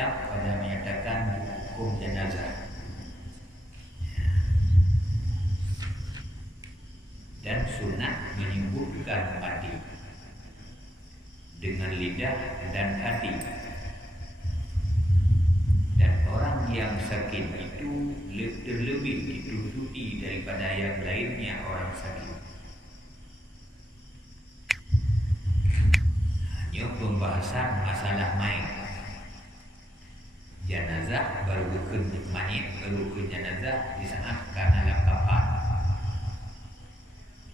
kitab pada menyatakan hukum jenazah. Dan sunat menyebutkan mati dengan lidah dan hati. Dan orang yang sakit itu terlebih ditutupi daripada yang lainnya orang sakit. Hanya pembahasan masalah main. Jenazah baru ke mayit, baru ke jenazah di saat karena lakapan.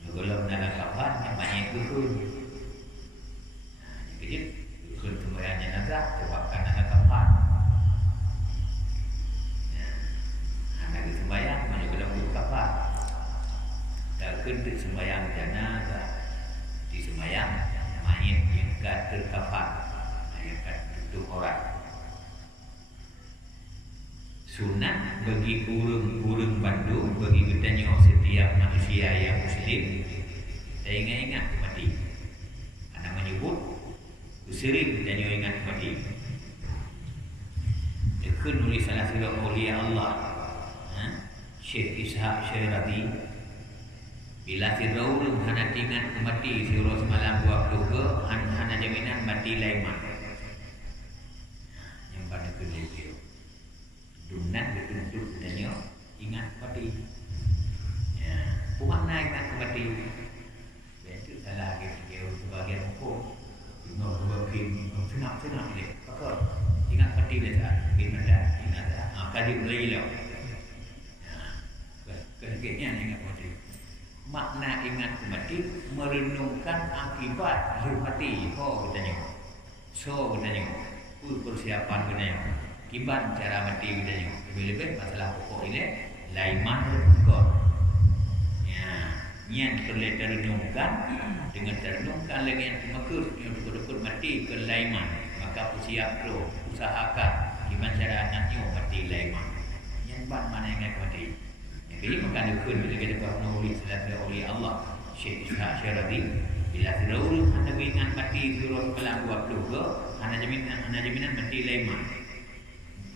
Kalau dalam kapan yang banyak turun, jadi turun sembahyang jenazah sebabkan dalam kapan. Lagi sembahyang banyak dalam kapan. Tak kena sembahyang jenazah di sembahyang mayit yang kat terkapan, yang kat tutup orang. Sunat bagi urang Bandung, bagi bertanya setiap manusia yang Muslim, saya ingat mati. Anda menyebut sering bertanya ingat mati. Dekun oleh salah seorang awliya Allah, Syekh Ishaq Syarabi, bila siraurum hana tingan mati sirau semalam waktu ke hana jaminan mati laiman. Yang pada kedua Dunan betul-betul tanya ingat mati. Ya, pemakna ingat mati. Itu salah kita sebagian hukum. Dua kim senang dia. Maka ingat mati dah. Ingat dah. Kali mulai lah. Kemudian ingat mati. Makna ingat mati merenungkan akibat hidup mati. Katanya. Katanya. Persiapan katanya. Kiban cara mati kita lebih masalah pokok ini laiman berpukul. Ya, yang perlu terenungkan dengan terenungkan lagi yang maksud yang betul-betul mati ke laiman, maka siap pro usahakan kiban cara anaknya mati laiman. Yang mana yang mati? Yang ini maka dukun bila kita nulis oleh Allah Syekh Ishaq Syarabi bila terlalu anda ingat mati surah kelam 20 ke anda jaminan mati laiman.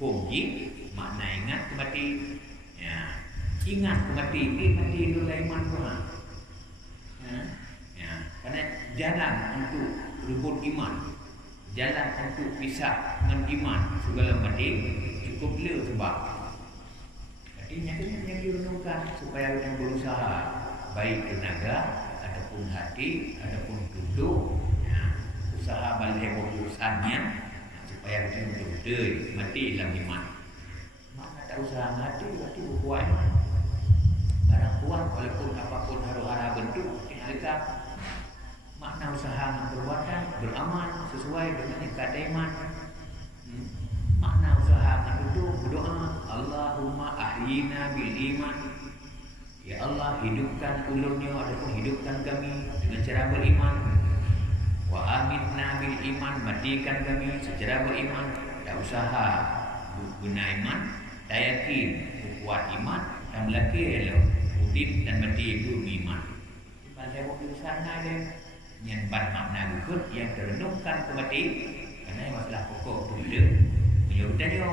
Puji makna ingat mati. Ya, ingat mati itu laiman pun. Ya, karena jalan untuk rebut iman, jalan untuk pisah dengan iman segala mati cukup le sebab. Artinya yang direnungkan supaya kita berusaha baik tenaga ataupun hati ataupun duduk, ya, usaha balik urusannya supaya kita betul-betul mati dalam iman. Maka tak usah mati, berarti berbuat. Barang kuat walaupun apapun harus bentuk, kita makna usaha dan perbuatan beramal sesuai dengan kata iman. Makna usaha dan duduk berdoa, Allahumma ahyina bil iman. Ya Allah, hidupkan ulurnya ataupun hidupkan kami dengan cara beriman. Wa amitna bil iman, matikan kami secara beriman. Tak usaha guna iman, tak yakin kuat iman dan melaki elok udip dan mati itu iman. Pada waktu sana ada yang makna ikut yang terenungkan kemati kerana masalah pokok tu menyebutkan dia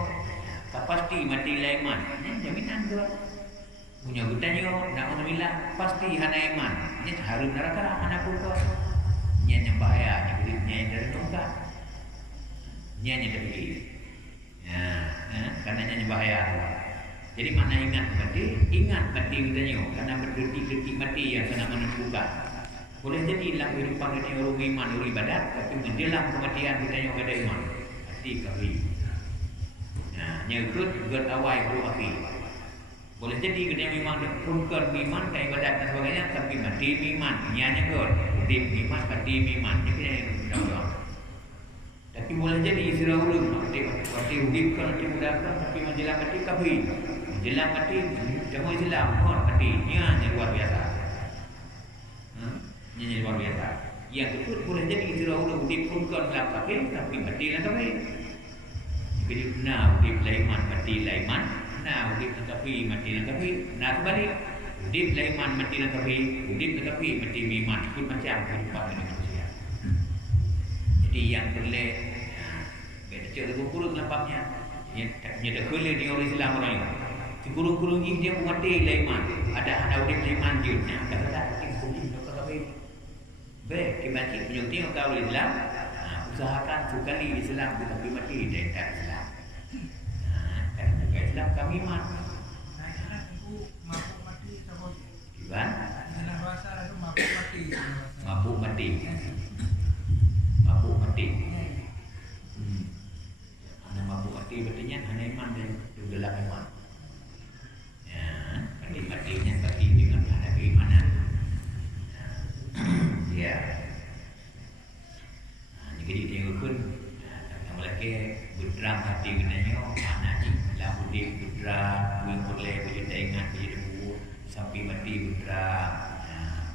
tak pasti mati iman. Ini jaminan tu menyebutkan dia nak menamilah pasti hana iman. Ini harus neraka anak pun kau yang bahaya, yang terenungkan, yang terpilih. Karena yang bahaya. Jadi mana ingat mati katanya, karena berdetik-detik mati yang sangat menentukan. Boleh jadi dalam kehidupan kita orang iman, orang ibadat, tapi menjelang kematian katanya ada iman. Mati kali. Nyekut awal bro akhir. Boleh jadi kita memang purkan iman, kayak ibadat dan sebagainya, tapi mati iman, nyanya kot. Dim iman, mati iman, ini yang tapi boleh jadi istirahat ulung, mati udip kan, mati mudahkan, tapi menjelang mati kafi, menjelang mati, jangan Islam, kon mati, nyanya luar biasa, nyanya luar biasa. Yang itu boleh jadi istirahat ulung, udip purkan dalam kafi, tapi mati dalam kafi. Jadi nah udip laiman, mati laiman. Nah, udip tetapi mati tetapi nak balik. Udip laiman mati tetapi udip tetapi mati iman. Pun macam kehidupan manusia. Jadi yang boleh beda Baca kurung-kurung lapaknya. Nya dak kele dia orang Islam orang ni. Si kurung-kurung ni dia mati laiman. Ada udik laiman je. Nah, kata kurung doktor kami. Baik, kita baca penyunting kau Islam. Usahakan sekali Islam tetapi mati dia tak Islam. Islam kami mah. Mabuk mati sama. Gimana? Dalam bahasa itu mabuk mati. Mabuk mati. Mabuk mati. Ana mabuk mati berarti hanya iman dan dalam iman. Ya, mati-matinya mati dengan ada keimanan. Ya. Jadi tengokkan yang lagi berderang hati kenanya mana ni lah mudik berderang boleh berjaya ingat berjaya debu sampai mati berderang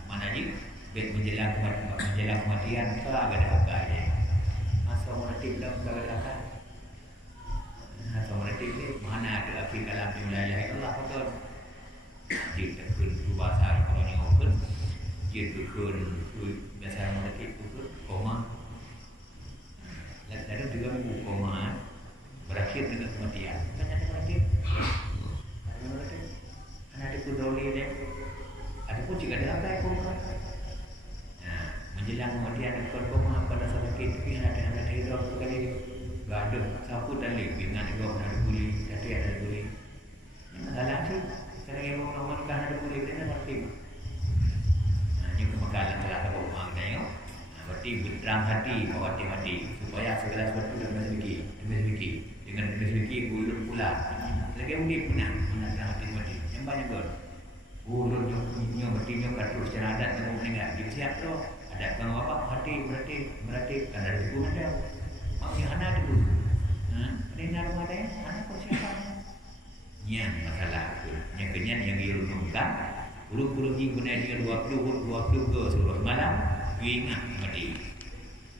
mana ni bet menjelang kematian ke agak agak dia masa mati belum agak agak masa mati ni mana ada akhir kalam di wilayah Allah betul dia terkena bahasa kalau ni orang dia terkena biasa mati terkena koma. Ada juga minggu koma berakhir dengan kematian. Kan ada mati. Ada mati. Ada kudoli dia. Ada pun juga ada apa koma. Nah, menjelang kematian koma pada saat kita ada hidup sekali. Gak ada sapu tali dengan juga ada boleh, tapi ada boleh. Masalah sih. Sekarang yang mau ngamalkan ada boleh dia mati. Nah, ini kemakalan telah koma kita berarti berderang hati mati supaya segala sesuatu demi sedikit dengan demi sedikit ulun pula lagi undi punah menang hati mati yang banyak gol ulun nyo mati nyo katus secara adat kamu meninggal di siap tu ada kamu apa hati berarti kan ada tu ada mau yang ada tu ada nak rumah dia anak persiapan yang masalah yang kenyan yang dirunungkan urut-urut ni guna dia 20 ke seluruh malam ingat mati.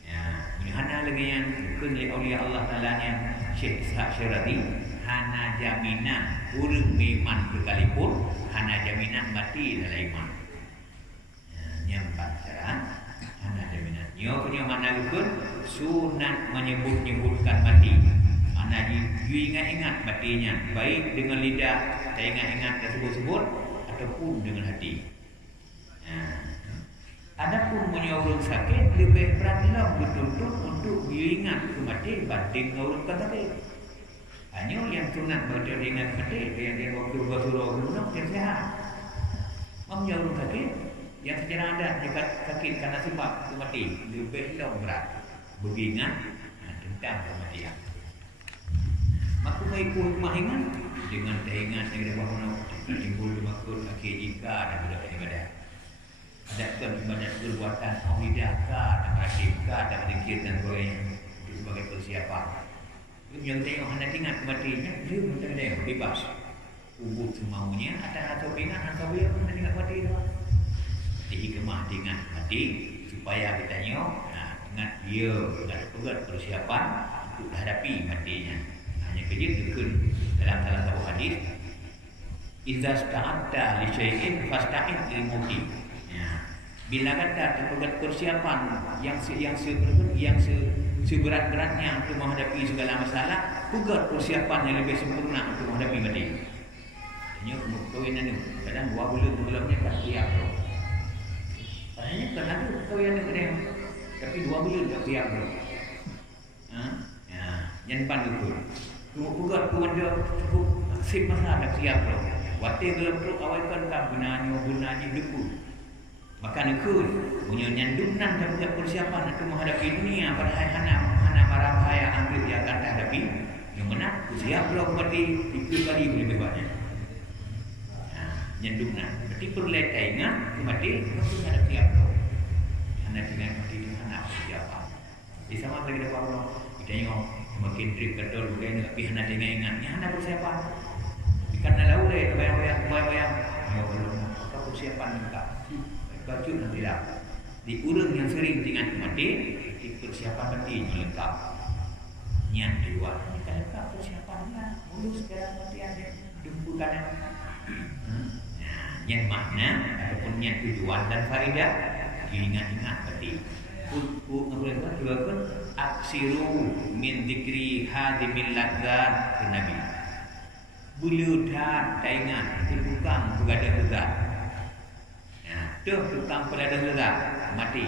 Ya, hana lagi yang kun oleh Allah Taala yang Syekh Ishaq Syirati hana jaminan urang iman sekalipun hana jaminan mati dalam iman. Ya, yang pacaran hana jaminan. Nyo punya makna kun sunat menyebutkan mati. Mana ingat matinya baik dengan lidah, ingat tersebut ataupun dengan hati. Ya. Adapun punya orang sakit lebih beratlah betul-betul untuk diingat kematian banding orang kata hanya yang sunat baca ingat mati yang waktu bersurau gunung yang sehat. Punya orang sakit yang secara adat dekat sakit karena sebab kematian lebihlah berat beringat tentang kematian. Maka baik pun ingat dengan ingat yang dapat timbul maksud akhir jika dan sudah ibadah. Ada ibadat perbuatan awidaka dan rakyat dan zikir dan sebagainya sebagai persiapan. Yang tengok hendak ingat kematiannya dia mentang dia bebas ubud semaunya atau ingat atau dia hendak ingat mati tu. Jadi hikmah ingat mati supaya kita ingat dia ada pegat persiapan untuk hadapi matinya. Hanya kerja dikun dalam salah satu hadis idza sta'atta li syai'in fasta'in lil mauti. Bila kata terpegat persiapan yang seberat-beratnya untuk menghadapi segala masalah, pegat persiapan yang lebih sempurna untuk menghadapi mati. Hanya kahwinan itu, kadang 2 bulan sebelumnya tak siap. Padahal kan ada kahwinan itu, tapi 2 bulan tak siap. Yang pandai pegat kepada cukup sip masa tak siap. Waktu dalam perut awalkan tak gunanya debu. Maka nekun punya nyandunan dan juga persiapan untuk menghadapi dunia pada hana para bahaya ambil yang akan hadapi yang benar siap pula mati 3 kali lebih banyak. Nyandunan berarti perlu ingat mati perlu ada siap pula hana dengan mati hana persiapan. Di sama lagi dapat orang kita tengok makin trip betul bukan tapi hana dengan ingatnya hana persiapan. Karena laure bayang-bayang apa persiapan kita baju nanti lah di urang yang sering dengan mati di persiapan mati lengkap nyan di luar kita lengkap persiapannya mulus sekarang mati ada dumpukan nyan makna ataupun nyan tujuan dan faedah ingat mati Cuba pun aksiru min zikri hadimil ladzat ke Nabi. Buludan taingan ke tukang pegadah lezat. Tu tukang pegadah lezat mati.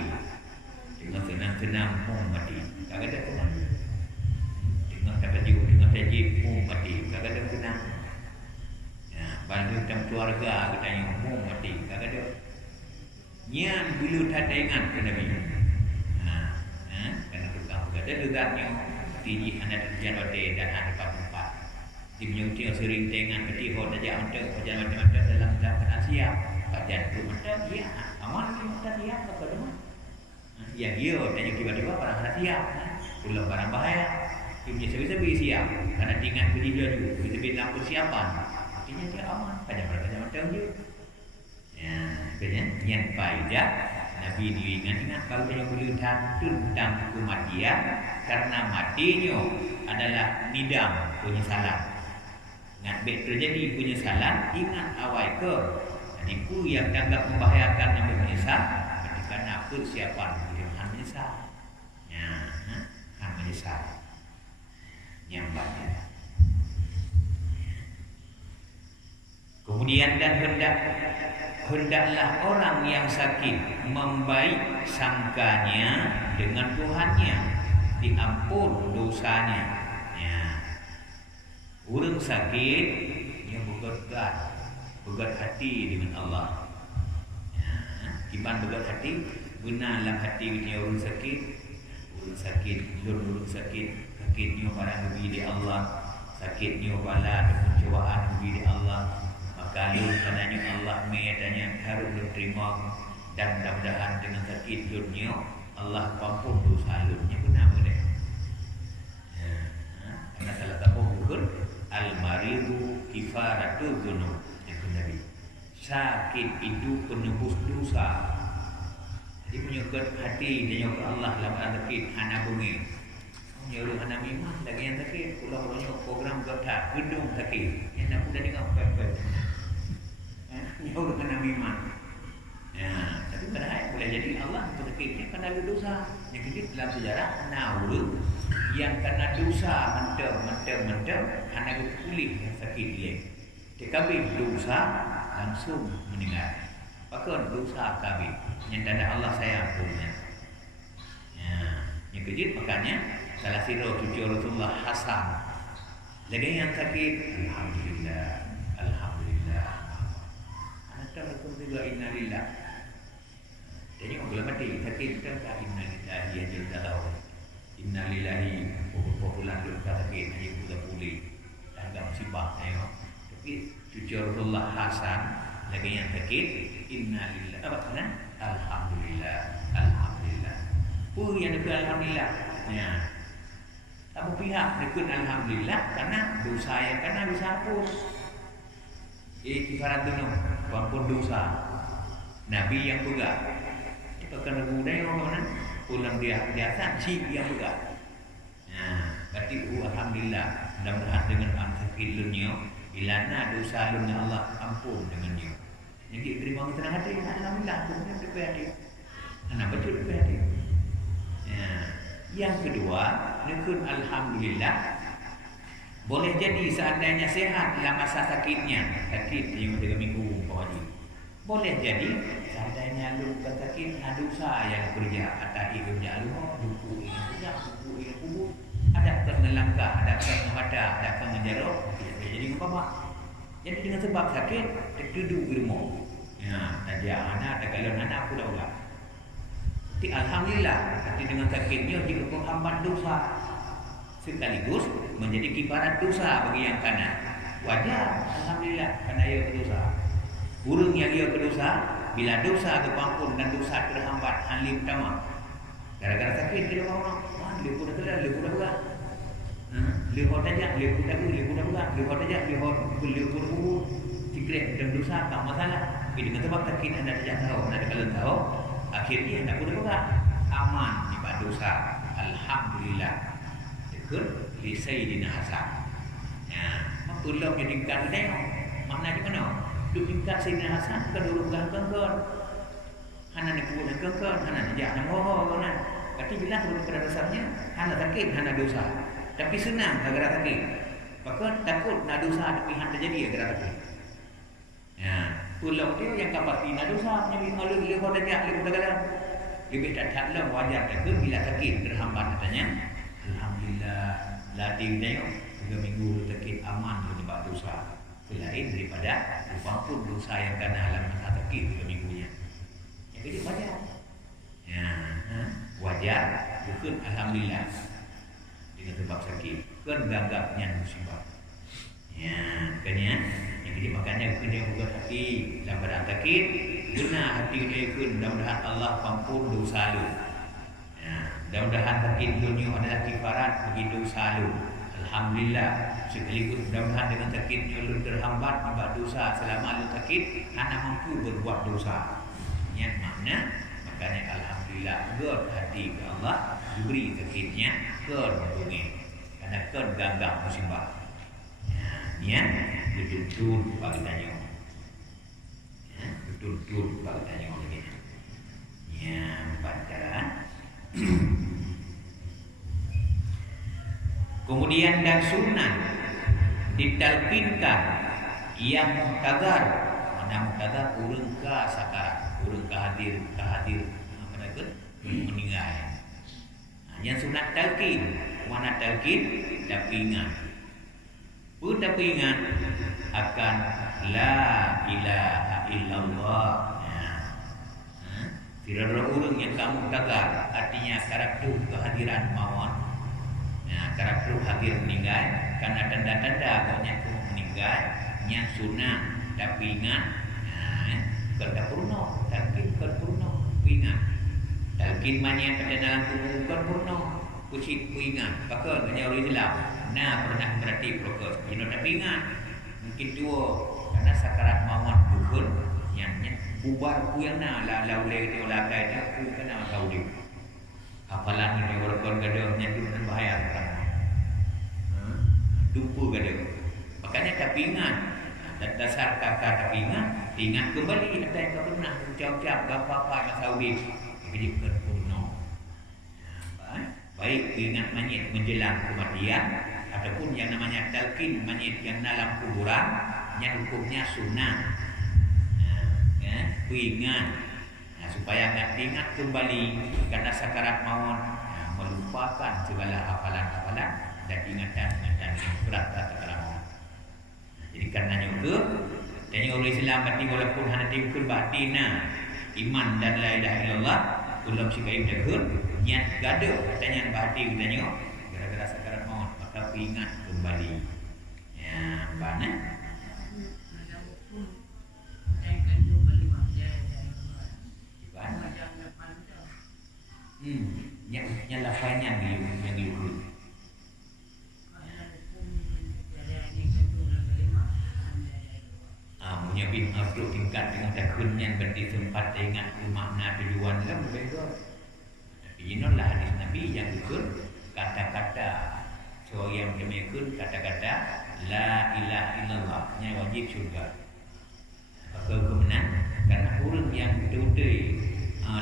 Dengan senang-senang mati. Kadang-kadang senang. Dengan tajuk mati. Kadang-kadang senang. Bantu dalam keluarga katanya mati. Kadang-kadang nyan buludan taingan ke Nabi. Karena tukang pegadah lezatnya tinggi anak terjadi dan anak tempat. Di menyuting sering tengah peti hot aja untuk perjalanan macam-macam dalam keadaan siap. Kajian tu macam dia aman ni macam siap apa dulu. Yang dia tanya tiba-tiba barang siap. Pulang barang bahaya. Dia punya sebi-sebi siap. Karena tinggal beli dia dulu. Sebi-sebi lampu siapan. Artinya dia aman. Kajian macam dia. Ya, katanya yang faedah Nabi diingat-ingat kalau dia boleh tentang kematian karena matinya adalah nidam penyesalan. Ngat terjadi penyesalan, ingat awal ke adikku yang dianggap membahayakan dan menyesal kerana persiapan dia menyesal. Ya, menyesal. Yang banyak. Kemudian dan hendaklah orang yang sakit membaik sangkanya dengan Tuhannya, diampun dosanya. Orang sakit yang berat hati dengan Allah. Iman berat hati, benarlah hati dia orang sakit, sakitnya barang lebih di Allah, sakitnya bala dan pencobaan lebih di Allah. Maka katanya Allah menyatanya harus diterima dan mudah-mudahan dengan sakit dunia Allah ampun dosa alurnya benar boleh. Karena salah satu hukum al-maridu kifaratu dzunub itu Nabi. Sakit itu penebus dosa. Jadi menyukat hati dan nyukat Allah dalam sakit anak bunyi. Nyuruh anak mimah lagi yang sakit. Pulang-pulangnya program gertak gedung sakit. Yang nak sudah dengar apa-apa. Nyuruh anak mimah. Ya, tapi padahal boleh jadi Allah sakitnya kerana ada dosa. Yang kedua dalam sejarah Naul yang kerana dosa mentel anak pulih yang sakit dia. Kabir dosa langsung meninggal. Maka dosa kabir yang tanda Allah sayang punya. Ya, yang kedua makanya salah satu cucu Rasulullah Hasan. Lagi yang sakit, alhamdulillah. Anak tahu juga innalillah. Jadi orang belum mati sakit kita tak innalillahi aja kita tahu. Innalillahi popular tu sakit dia sudah pulih. Agak musibah tengok. Tapi cucu Rasulullah Hasan lagi yang sakit innalillahi apa kena? Alhamdulillah. Yang dekat alhamdulillah. Ya. Tak berpihak dekat alhamdulillah karena dosa yang kena bisa hapus. Kifarat dunum, ampun dosa. Nabi yang pegang. Kena budaya orang mana pulang dia biasa si yang pegang. Berarti alhamdulillah mudah-mudahan dengan sakit dunia ilana dosa dunia Allah ampun dengan dia. Jadi terima kita hati alhamdulillah punya hati. Anak betul hati. Yang kedua, nekun alhamdulillah boleh jadi seandainya sehat dalam masa sakitnya, sakit yang 3 minggu pagi. Boleh jadi seandainya lu bukan sakit, ada usaha yang kerja atau kerja lu duku ini kubur, ada kena langkah, ada kena mata, ada kena menjarok, jadi apa? Jadi dengan sebab sakit duduk di rumah. Ya, ada anak, ada kalau anak aku dah ulang. Tapi alhamdulillah, tapi dengan sakitnya juga penghambat dosa. Sekaligus menjadi kifarat dosa bagi yang kanan. Wajar, alhamdulillah, kerana ia berdosa. Burung yang ia berdosa, bila dosa kepampun dan dosa terhambat, halim pertama. Gara-gara sakit, dia orang, lepuh dah kelar, lepuh dah berat. Lepuh dah jak, lepuh dah berat, lepuh dah jak, lepuh dah kubur. Secret dan dosa, tak masalah. Tapi dengan sebab sakit, anda tidak tahu, anda kalau tahu, akhirnya anda pun dah berat. Aman di bawah dosa. Alhamdulillah. Dekut, li Sayyidina Hasan. Ya, mapulah jadi tingkat dia. Maknanya mana? Tingkat Sayyidina Hasan bukan dulu belakang. hana nak buat nak kekal, hana nak jak nak ngoho kan. Berarti jelas pada dasarnya hana sakit, hana dosa. Tapi senang gara-gara sakit. Maka takut nak dosa tapi hana terjadi gara-gara sakit. Ya, pulau dia yang kapati nak dosa punya malu dia kau dah jak dia segala. Lebih tak lah wajar takut bila sakit terhambat katanya. Alhamdulillah latih tengok 3 minggu sakit aman sebab dosa. Selain daripada walaupun dosa yang kena alam masa sakit 3 minggunya. Jadi wajar. Ya, wajar. Bukan alhamdulillah dengan sebab sakit. Kan gagapnya musibah. Ya, makanya yang jadi makanya kena buat hati dalam keadaan sakit. Guna hati dia pun mudah-mudahan Allah ampun dosa lu. Ya, mudah-mudahan sakit dunia adalah kifarat bagi dosa lu. Alhamdulillah sekaligus mudah-mudahan dengan sakitnya lu terhambat membuat dosa selama lu sakit hanya mampu berbuat dosa. Yang makna makanya alhamdulillah God hati ke Allah diberi sakitnya God menghubungi karena God gagap musibah. Ya, betul-betul bagi tanya. Ya, betul-betul bagi tanya lagi. Ya, baca. Kemudian dan sunnah ditalkinkan yang muhtadar. Mana muhtadar urang ka sakarat, urang ka hadir apa nama ke meninggal. Yang sunat talqin, mana talqin tapi ingat. Pun tapi ingat akan la ilaha illallah. Tidak ada urang yang kamu muhtadar artinya karakter kehadiran mawon. Karakter hadir meninggal karena tanda-tanda bahwanya aku meninggal yang sunnah tapi ingat kerja purno talqin kerja purno ingat talqin manya pada dalam tubuh kerja purno kucing ingat pakal dengan orang Islam pernah berarti prokes tapi ingat mungkin dua karena sakarat mawon bukan yang bubar ku yang laulai dia lakai dia ku kena tahu dia hafalan ni orang gadah yang tu bahaya orang lupa gada. Makanya tapi ingat dasar kata tapi ingat kembali apa yang kau pernah ucap-ucap bapa-bapa masa udip jadi purno. Baik ingat manyit menjelang kematian ataupun yang namanya talqin manyit yang dalam kuburan yang hukumnya sunnah. Ingat supaya ingat kembali karena sakarat maut melupakan segala hafalan-hafalan dan ingatan-ingatan yang berat atau kerama. Jadi karenanya juga jadi orang Islam berarti walaupun hanya timkul batina iman dan la ilaha illallah ulam sikai dagur niat gaduh katanya bahati katanya gara-gara sakarat maut maka ingat kembali. Ya, mana? Yang lafaznya yang diurut. Punya bin makhluk tingkat dengan dakunnya berarti tempat ingat makna tujuan lah berbeza. Tapi inilah hadis Nabi yang ikut kata-kata so yang demikian kata-kata la ilaha illallah nya wajib syurga. Maka kemenang karena orang yang betul-betul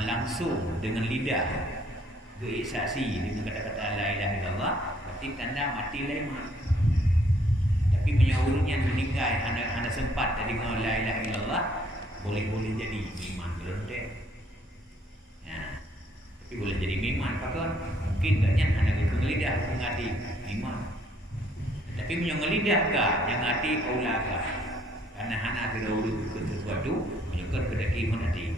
langsung dengan lidah bersaksi dengan kata-kata la ilaha illallah berarti tanda mati lemak. Tapi menyaurunya meninggal anak-anak sempat dari la ilaha illallah boleh-boleh jadi iman berendek. Ya. Tapi boleh jadi iman pakon mungkin banyak anak itu ngelidah mengadi iman. Tapi menyongelidah ka yang hati aula ka. Karena anak tidak urut ke sesuatu menyokot ke iman hati.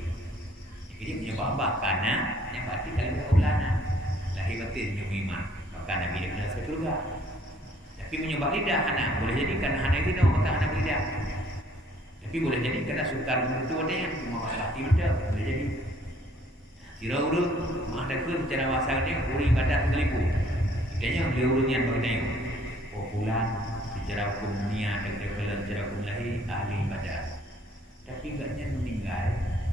Jadi menyebabkan karena yang hati kalau aulana lahir batin yang iman maka Nabi dia masuk surga. Tapi menyebab lidah anak boleh jadi kerana anak itu dah maka anak lidah. Tapi boleh jadi kerana sukar itu ada yang cuma hati muda boleh jadi. Kira urut mak ada ke cara wasal dia uri badan kelipu. Kitanya beliau urutnya bagi tengok. Oh bulan secara hukum dunia dan secara hukum lahir ahli ibadah. Tapi agaknya meninggal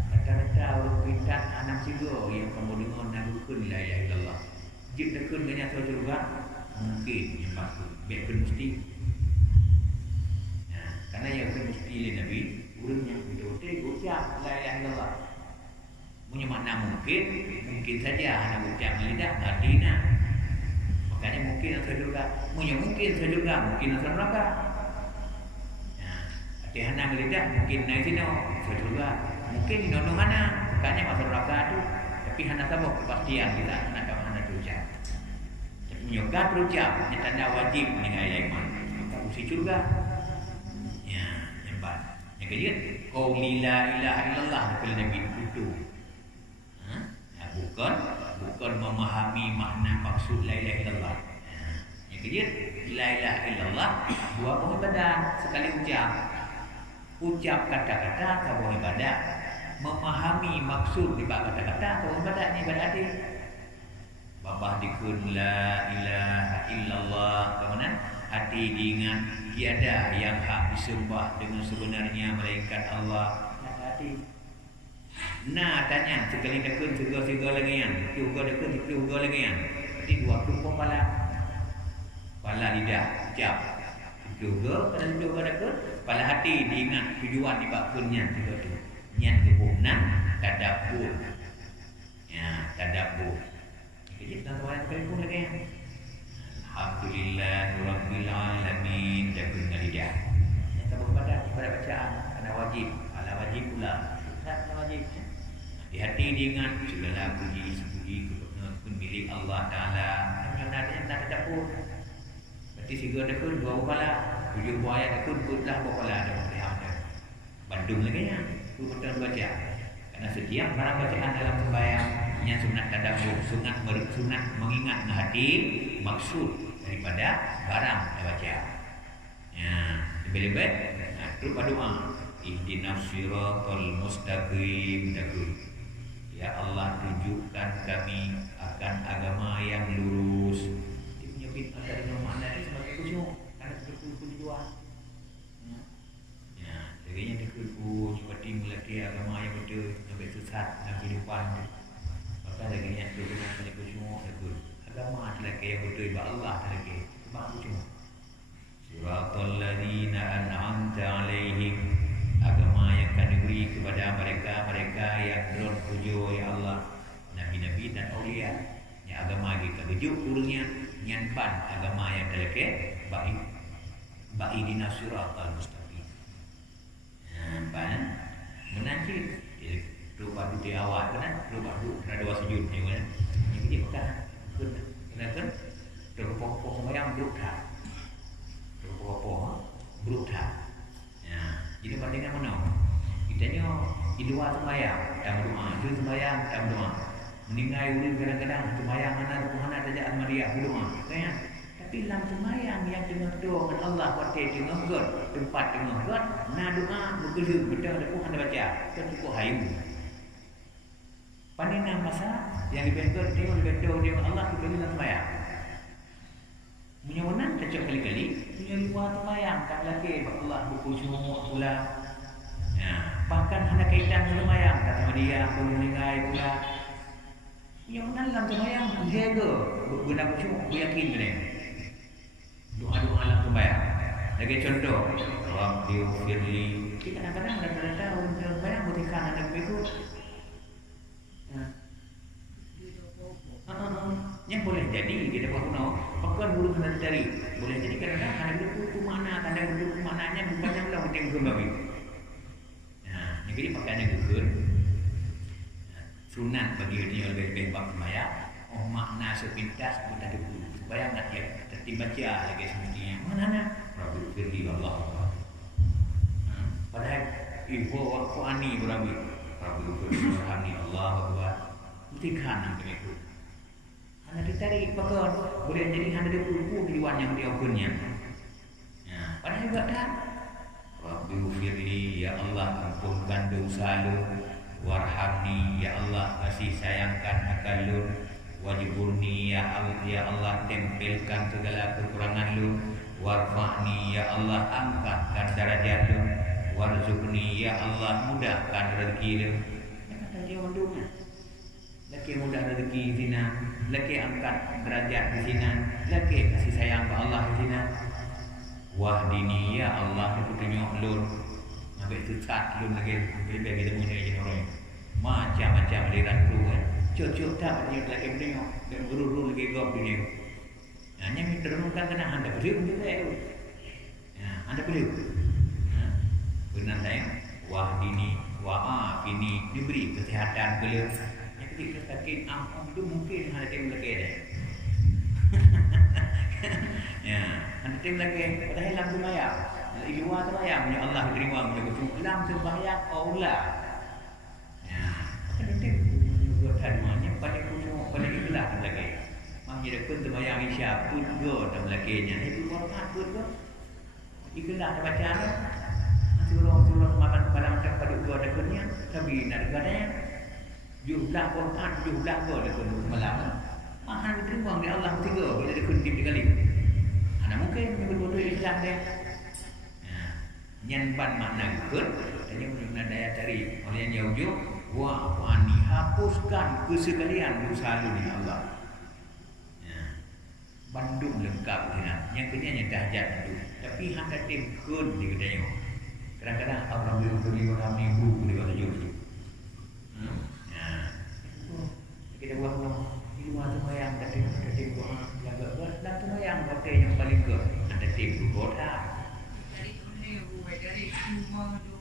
kata-kata orang pintar anak juga yang kamu dengar nabukun la ilaha illallah. Jika tekun banyak tahu juga mungkin yang maksud biarkan mesti karena yang mesti oleh Nabi urang yang betul-betul ucap la ilaha illallah mungkin saja anak ucap lidah adina. Makanya mungkin atau juga, mungkin atau juga, mungkin atau neraka. Hati hana lidah mungkin naik sini atau juga, mungkin inono hana. Makanya masuk neraka tu, tapi hana tahu kepastian kita nak kawan hana terucap. Tapi menyuka terucap, ini tanda wajib meninggal iman. Maka usi juga. Ya, nampak. Yang kedua, qauli la ilaha illallah kepada Nabi itu. Bukan memahami makna maksud la ilaha illallah. Yang kedua, la ilaha illallah dua buah ibadah sekali ucap kata-kata sebuah ibadah. Memahami maksud di bawah kata-kata sebuah ibadah ni ibadah dia. Babah dikun la ilaha illallah kemana? Hati diingat tiada yang hak disembah dengan sebenarnya melainkan Allah. Hati. Nah tanya sekali dekun segala lagi yang juga dekun juga lagi yang. Jadi dua tumpuk pala lidah ucap juga pada juga dekun pala hati diingat tujuan dibakunnya juga tu. Niat kebunan tadabbur. Ya tadabbur. Jadi kita tahu yang kali pun lagi yang. Alhamdulillahirabbil alamin dekun lidah. Yang tak pada bacaan kena wajib, ala wajib pula. Tak wajib. Di hati diingat segala puji milik Allah Ta'ala. Yang nadanya tak tercampur. Berarti segala dekun dua kepala. 7 buah ayat dekun putlah dua kepala. Ada Bandung lagi ya. Itu betul baca. Karena setiap barang bacaan dalam sembahyang yang sunat tadabbur, sunat mengingat hati maksud daripada barang yang baca. Ya, lebih-lebih itu doa. Ihdinas siratal mustaqim. Ya Allah tunjukkan kami akan agama yang lurus. Dia punya fitnah dari makna ini sebagai khusyuk karena betul-betul doa. Ya, jadinya dikubur seperti melaki agama yang betul sampai sesat dalam kehidupan. Maka jadinya itu dengan banyak khusyuk betul. Agama laki yang betul ibadah Allah lagi. Sebab khusyuk. Siratal ladzina an'amta 'alaihim. Agama yang akan diberi kepada mereka yang berpujo ya Allah, nabi-nabi dan aulia. Yang agama kita kejuk kurangnya nyampan agama yang terleke baik dinasiratal mustaqim. Nampak menanti lupa di awal kan, lupa ada dua sujud ni kan. Yang dia bukan kan terpokok sembahyang berukah. Terpokok berukah. Jadi bandingkan mana? Kitanya di luar sembahyang, dalam doa. Itu sembahyang, dalam doa. Meninggal urus kadang-kadang sembahyang anak Tuhan ada jaan Maria berdoa. Kan? Tapi dalam sembahyang yang tengah doa dengan Allah waktu tengah God, tempat tengah God, nah doa bergelut betul ada Tuhan baca. Kita cukup hayu. Panina masa yang lebih God dia lebih doa dengan Allah kita dalam sembahyang. Menyawanan kacau kali-kali punya luar sembahyang tak lagi Allah berkhusyuk pula. Ya, bahkan ada kaitan dengan sembahyang kata dia pun meninggal pula. Menyawanan dalam sembahyang jaga guna khusyuk yakin dia. Doa-doa dalam sembahyang. Lagi contoh, Rabbighfirli. Kita kadang-kadang ada tahu sembahyang berikan anak begitu. Yang boleh jadi kita kuno bahkan bulu kena dicari boleh jadi kadang-kadang ada itu mana tanda itu maknanya bukan yang lain yang babi. Nah, jadi makanya gugur sunat bagi dia lebih bab sembahyang. Oh makna sepintas kita dulu bayang nak ya tertiba baca lagi semestinya mana Rabbil firli Allah. Padahal ibu waktu ani berabi Rabbil firli Allah Akbar mesti kan begitu. Hanya ditarik pakar boleh jadi hanya dia kupu di luar yang dia punya. Ya, padahal ibadah. Rabbighfirli ya Allah ampunkan dosa lu, warhamni ya Allah kasih sayangkan akan lu, wajburni ya Allah tempelkan segala kekurangan lu, warfa'ni ya Allah angkatkan derajat lu, warzuqni ya Allah mudahkan rezeki lu. Kata dia mendukung. Laki mudah rezeki di sini, laki angkat derajat di sini, laki kasih sayang ke Allah di sini. Wahdini ya Allah aku tunjuk lun, sampai sesat lun lagi lebih kita punya orang. macam-macam aliran tu kan. Cocok tak dia lagi tengok dan guru-guru lagi gop dunia. Hanya minta renungkan kena anda boleh untuk saya. Anda boleh. Benar saya. Wah ini, wah ini diberi kesihatan beliau. Yang ketika sakit ampun itu mungkin anda tengok lagi ada. Ya, anda tengok lagi pada hilang sembahyang. Di luar sembahyang, ya Allah terima menjaga hilang sembahyang Allah. Ya, kan tengok tadmanya pada kuno pada ikhlas lagi. Maknanya pun sembahyang Isya pun go dalam lakinya. Itu hormat pun go. Ikhlas baca ada. Surah makan malam tak pada go ada kunya. Tapi nak gadanya jumlah Quran jumlah go ada kuno malam. Mahal diterima oleh Allah tiga bila dia kutip sekali. Ana mungkin betul-betul ikhlas dia. Nyanban makna ikut hanya guna daya cari oleh yang jauh wa ani hapuskan kesekalian dosa lu ni Allah. Bandung lengkap dia. Yang kenyanya dahsyat itu. Tapi hang tim kun di kedai. Kadang-kadang orang beli orang minggu di kota Jogja. Kita buat di luar sembahyang tadi doa yang berat dan sembahyang hotel yang paling ke ada tim kota. Dari rumah tu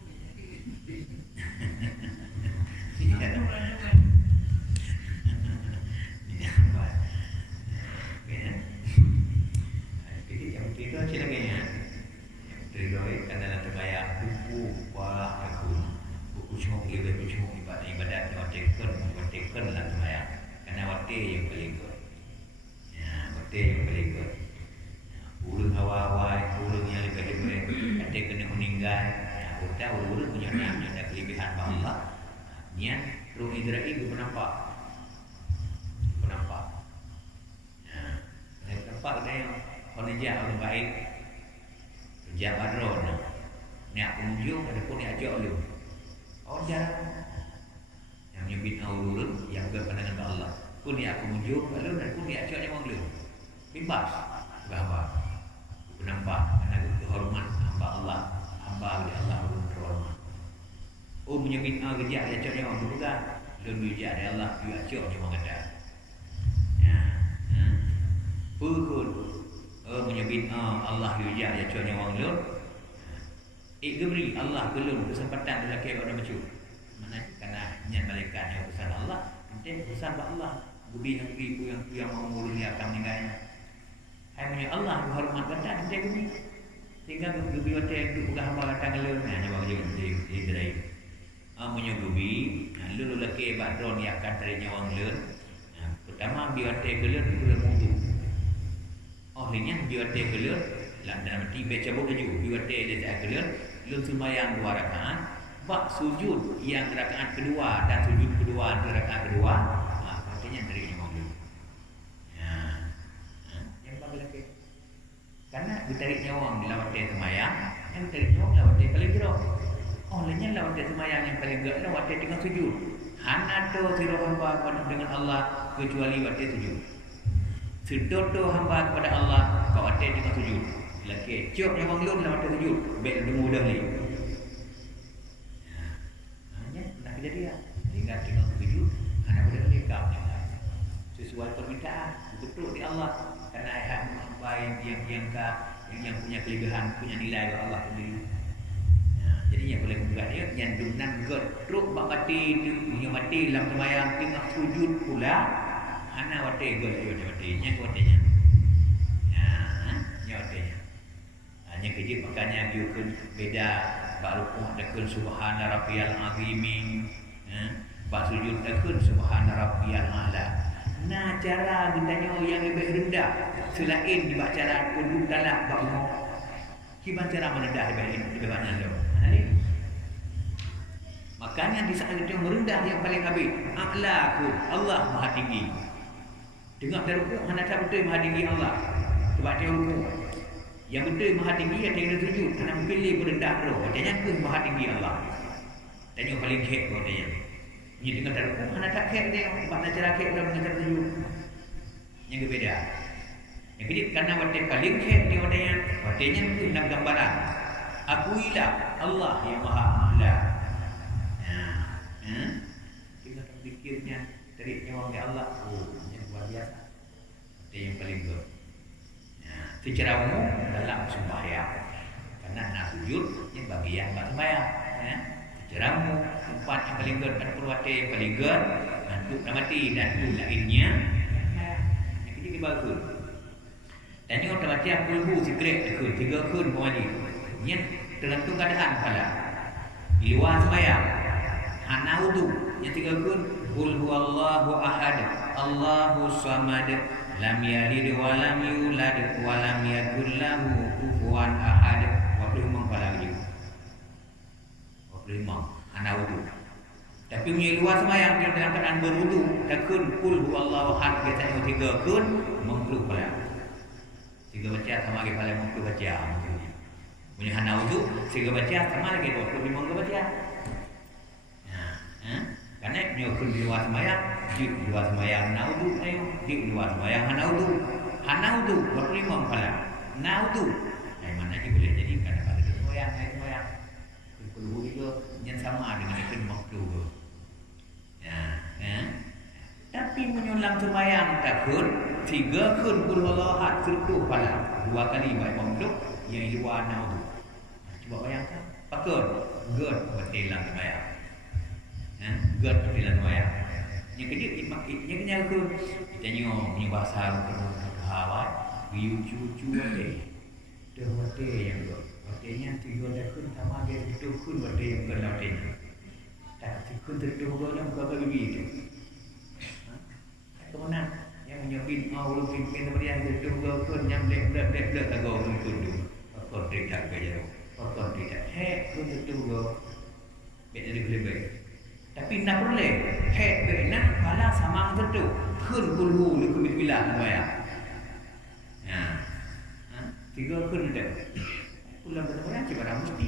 Urung awal-awal, urung yang lebih hebat, ada kena meninggal. Aku tahu urung punya nama ada kelebihan Allah. Niat ruh Israel menampak. Nampak ada yang khonijah orang baik. Kerja badron. Niat pengunjung ada pun niat ajak lu. Oh jarang. Yang nyebut urung yang berpandangan ke Allah. Pun niat pengunjung lalu dan pun niat ajak yang lu. Bebas. Bahawa nampak kerana kehormat hamba Allah, hamba oleh Allah berhormat. Oh menyebut kerja dia cakap yang berpegang, lebih kerja dia Allah dia cakap cuma kata. Ya, pukul. Menyebut Allah kerja dia cakap yang orang lain. Geberi Allah belum kesempatan lelaki pada macam. Mana kerana nyat malaikat yang pesan Allah, nanti pesan Allah. Gebi yang mau ngurus dia akan meninggalnya. Hanya Allah berhormat kata dia gini. Sehingga gebi hotel duduk pegang hamba datang lelaki hanya bagi dia Israel. Punya gebi, lulu lelaki badron yang akan dari nyawang lelaki. Pertama biar hotel lelaki boleh mutu. Akhirnya biar hotel lelaki dalam tiba cabut dia juga. Biar hotel dia tak lelaki, lelaki sembahyang 2 rakaat. Bak sujud yang rakaat kedua dan sujud kedua rakaat kedua. Artinya dari nyawang lelaki. Karena ditarik nyawang di lawat dia semayang, yang ditarik nyawang lawat dia paling gerok. Olehnya lawat dia semayang yang paling gerok lawat dia dengan sujud. Hana do sirah hamba kepada dengan Allah kecuali lawat dia sujud. Sedodo hamba kepada Allah lawat dia dengan sujud. Bila kecok nyawang lun lawat dia sujud, baik lebih mudah ni. Hanya pernah kejadian. Sehingga dengan sujud, anak boleh lekap sesuai permintaan betul di Allah. Karena hamba yang punya kelebihan, punya nilai oleh Allah sendiri. Jadi yang boleh membuat dia yang dunan geruk bak mati punya mati dalam sembahyang tengah sujud pula ana wate gol ayo watenya watenya. Watenya. Hanya kerja makanya dia pun beda bak rukuk dekun subhana rabbiyal azim. Bak sujud dekun subhana rabbiyal a'la. Nah cara ditanya yang lebih rendah selain dibaca cara kuduk dalam bau. Gimana cara merendah lebih banyak tu? Makanya di saat itu merendah yang paling habis. A'laku Allah Maha Tinggi. Dengar dari rukuk hendak tak betul Maha Tinggi Allah. Sebab dia rukuk. Yang betul Maha Tinggi yang tengah sujud kerana pilih merendah roh. Katanya ke Maha Tinggi Allah. Tanya paling kek katanya. Dia dengar dari rukuk hendak tak kek dia. Mana cara kek dalam mengajar sujud. Yang berbeza. Yang kedua kerana waktu paling kek dia watanya itu dalam gambaran. Akuilah Allah yang Maha A'la. zikirnya, teriknya oleh Allah. Oh, yang luar biasa. Itu yang paling good. Secara umum dalam sembahyang, karena nak sujud yang bagian bak sembahyang. Secara umum tempat yang paling good pada perwata yang paling good untuk nak mati dan tu lainnya. Yang kecil dibagus. Dan yang orang baca kulhu secret kun 3 kun pemali. Yang tergantung keadaan pada di luar sembahyang. Hana wudu yang 3 kun qul huwallahu ahad, Allahus samad, lam yalid wa lam yulad wa lam yakul lahu kufuwan ahad. Waktu imam pada lagi. Waktu imam hana wudu. Tapi punya luar sembahyang dia dalam keadaan berwudu, takun qul huwallahu ahad kita yang 3 kun mengkeluh pada. 3 baca sama lagi pada mengkeluh baca. Punya hana wudu 3 baca sama lagi 25 ke baca. Karena dia kun di luar sembahyang, di luar sembahyang hana wudu, di luar sembahyang hana wudu 25 kepala. Hana wudu. Mana dia boleh jadikan pada sembahyang. Kulhu itu yang sama dengan itu makruh. Tapi menyulam sembahyang takun 3 kun kulhu Allah sertuh kepala 2 kali baik makruh yang luar hana wudu. Cuba bayangkan, pakun good bertilang sembahyang. God berdilan wayang. Yang kedua yang kenyal ke kita nyong ni bahasa hawa biu cucu ade. Dah wate yang go. Watenya 3 dakun sama dia 2 kun wate yang ke lautnya. Tak 3 kun 2 go yang ke bibi itu. Kemana yang menyebin awal pimpin dia 2 kun yang dek go kun tu. Kau tidak kerja. Kau tidak. Kun 2 go. Beda lebih. Tapi nak boleh nak bala sama tentu kun kulhu lu kumit bilah bayar. 3 kun ada. Pulang ke tempat cuba dah mesti.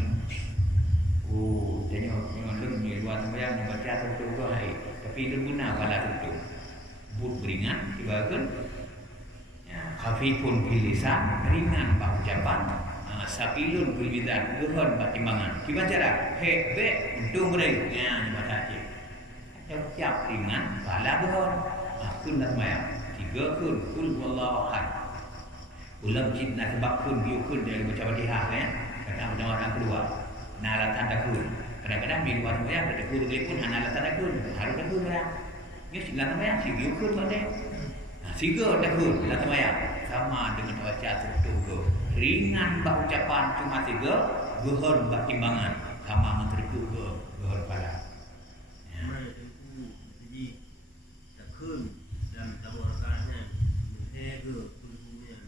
Oh, tengok ni luar sembahyang baca tentu go hai. Tapi lu guna bala tentu. But beringan tiba kun. Khafifun fil lisan, ringan bak ucapan. Sapilun fil bidan, luhur bak timbangan. Kiban cara untung boleh. Ni baca siap ringan bala behon kun nak sembahyang 3 kun kul wallahu ahad ulam cinta sebab kun biu kun dari baca Fatihah kata orang kedua nalatan takun kadang-kadang di luar sembahyang ada kun pun nalatan takun harus takun lah ni silang sembahyang si biu kun boleh 3 takun dalam sembahyang sama dengan baca tertutup ringan bak ucapan cuma 3 behon bak timbangan sama menteriku ke behon pala. Dan tahu rasanya ke kulhunya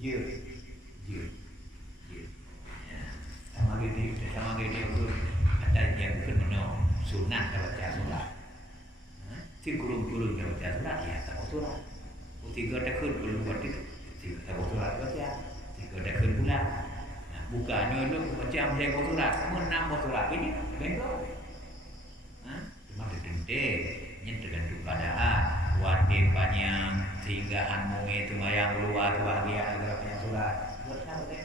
Ya. Sama gede pun ada yang kena sunat kalau baca surat. Si kurung kalau baca surat ya tak surat. 3 takun belum buat itu. 3 tak surat baca. 3 takun pula. Bukannya lu baca saya surat, menang surat ini bengkok. Cuma dendeng. Yang tergantung keadaan watin panjang sehingga hanmungi itu mayang luar bahagia agar banyak surat buat apa deh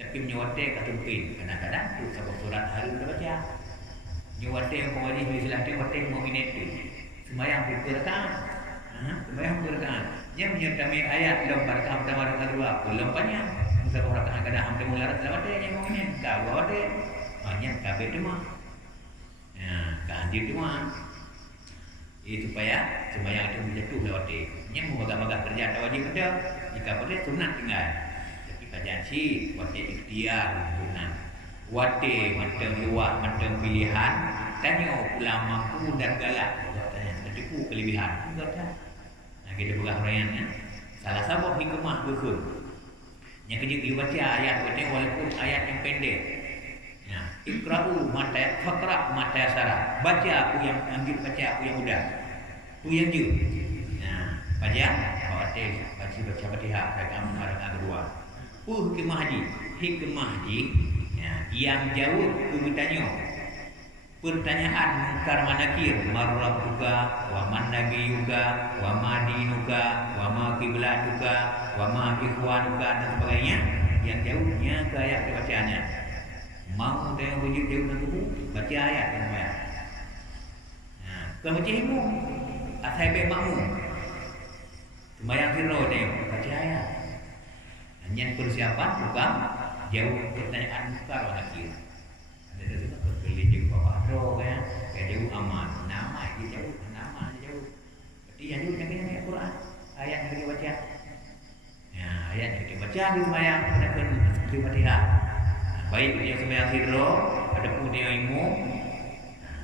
tapi menyewate katumpin kadang-kadang tu sabab surat hari baca nyewate yang pengwajib istilah dia wate mau minit semayang berkertaan yang menyertai ayat dalam rakaat pertama rakaat kedua belum panjang sabab rakaat kadang hampir mularat dalam wate yang mau minit kau wate banyak kabeh tu mah kandir tu mah supaya sembahyang itu menjatuh lewat dia. Yang memagah-magah kerja tak wajib ada. Jika boleh sunat tinggal. Tapi kajian si wajib ikhtiar sunat. Wate macam luar macam pilihan. Tanya ulama ku dan galak. Tanya tertipu kelebihan. Kita buka huraiannya. Salah satu hikmah berkun. Yang kejut dibaca ayat walaupun ayat yang pendek. Ikra'u mata faqra mata sarah. Baca aku yang anjur baca aku yang mudah. Tu yang je. Baca baca Fatihah rakaat kedua. Hikmah haji yang jauh ku bertanya. Pertanyaan mungkar manakir marrabbuka wa man nabiyuka wa ma dinuka wa ma qiblatuka wa ma ikhwanuka dan sebagainya yang jauhnya ke ayat bacaannya. Mau dengan wujud jauh dan tubuh baca ayat yang banyak. Bukan macam ilmu. Asal baik makmum. Sembahyang hero ni baca ayat. Hanya persiapan bukan jauh pertanyaan mungkar wal nakir. Ada tu tak boleh je bawa ro kan. Kayak jauh aman. Nama dia jauh, nama dia jauh. Berarti yang jauh jangan ayat Quran. Ayat yang kita baca. Ya, ayat yang kita baca di sembahyang kenakan seperti Fatihah. Baik dia sembahyang hero, ada pun dia ilmu.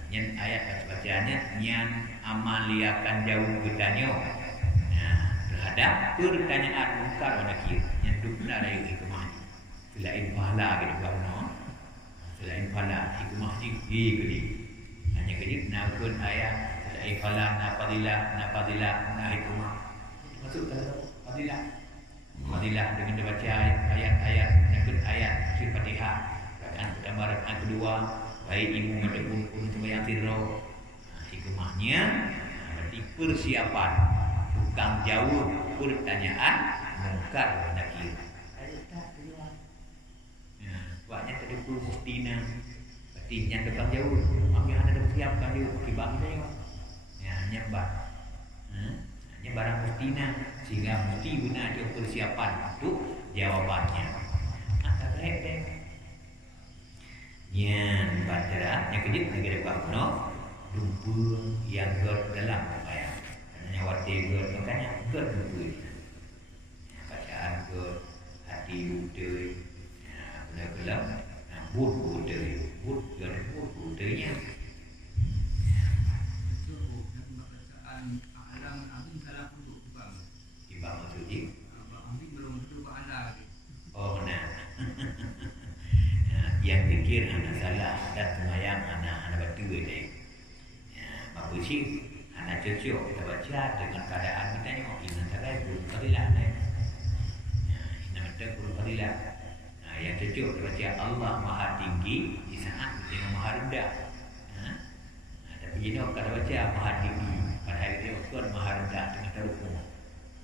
Yang ayat bacanya yang amaliakan jauh bertanya terhadap pertanyaan mungkar wa nakir yang benar dari hikmah ni. Selain pahala kita guna. Selain pahala hikmah ni dia. Hanya kerja nakun ayat selain pahala na fadilah na hikmah. Maksud fadilah. Fadilah dengan dibaca ayat-ayat nakun ayat surah Fatihah. Rakaat pertama, rakaat kedua, baik ilmu maupun sembahyang sirro. Hikmahnya berarti persiapan bukan jauh pertanyaan mungkar wa nakir. Ada tak keluar? Ya, sebabnya tadi perlu mustina. Berarti yang depan jauh, kami ada persiapkan dia akibat kita tengok. Ya, nyembah. Hanya barang mustina sehingga mesti guna dia persiapan untuk jawabannya. Tak baik. Yang baca yang kejut negara Pakno lumpur yang dalam ayat. Nyawa tiga makanya lumpur. Bacaan hati buta. Benda gelap buta. Butanya. Bacaan alam abang salah duduk bang. Ibang maksud dia. Abang belum duduk ala lagi. Oh nah. Yang fikir anak salah dan semayang anak batu ni. Maka sih anak cocok kita baca dengan keadaan kita tengok ini sarai guru fadilah ni. Ini macam guru fadilah. Yang cocok kita baca Allah Maha Tinggi di saat kita tengok Maha Rendah. Tapi ini kalau baca Maha Tinggi pada hari dia kan Maha Rendah dengan terukun.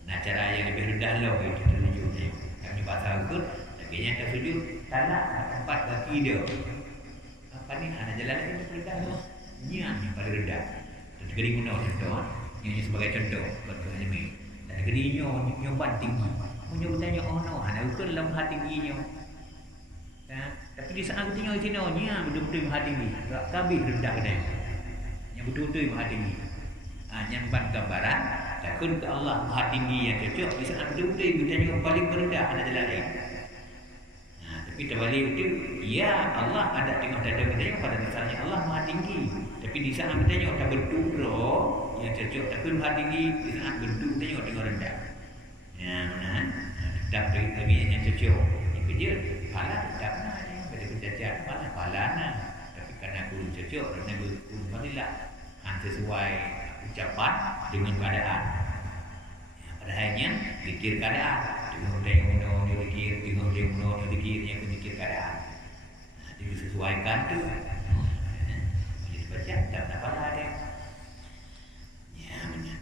Nah cara yang lebih rendah lah itu tunjuk ni. Kami bahasa Al-Quran tapi yang tersujud tanah tempat kaki dia. Apa ni anak jalan itu rendah tu. Yang paling rendah. Negeri Muno contoh, ini sebagai contoh contoh ini. Dan negeri nyoban tinggi. Punya bertanya no, anak ukur dalam hati tingginya. Tapi di saat aku tengok di sini, betul-betul maha tinggi. Tak habis rendah kedai. Yang betul-betul maha tinggi. Yang buat gambaran, takun ke Allah maha tinggi yang cocok. Di saat betul-betul bertanya paling rendah anak jalan lain. Tapi terbalik itu, ya Allah ada tengok dada kita pada dasarnya Allah maha tinggi. Tapi di saat kita tengok tak bentuk roh yang cocok takkan maha tinggi. Di saat bentuk kita tengok rendah. Ya, nah, tak lagi yang cocok. Yang kerja, pahala tak nak ada. Pada penjajahan, pahala nak. Tapi kerana guru cocok, kerana guru fadilah. Sesuai ucapan dengan keadaan. Pada hanya fikir keadaan. Tengok dia fikir, tengok dia fikir, yang fikir keadaan. Disesuaikan tu. Jadi baca tak apa ada. Ya benar.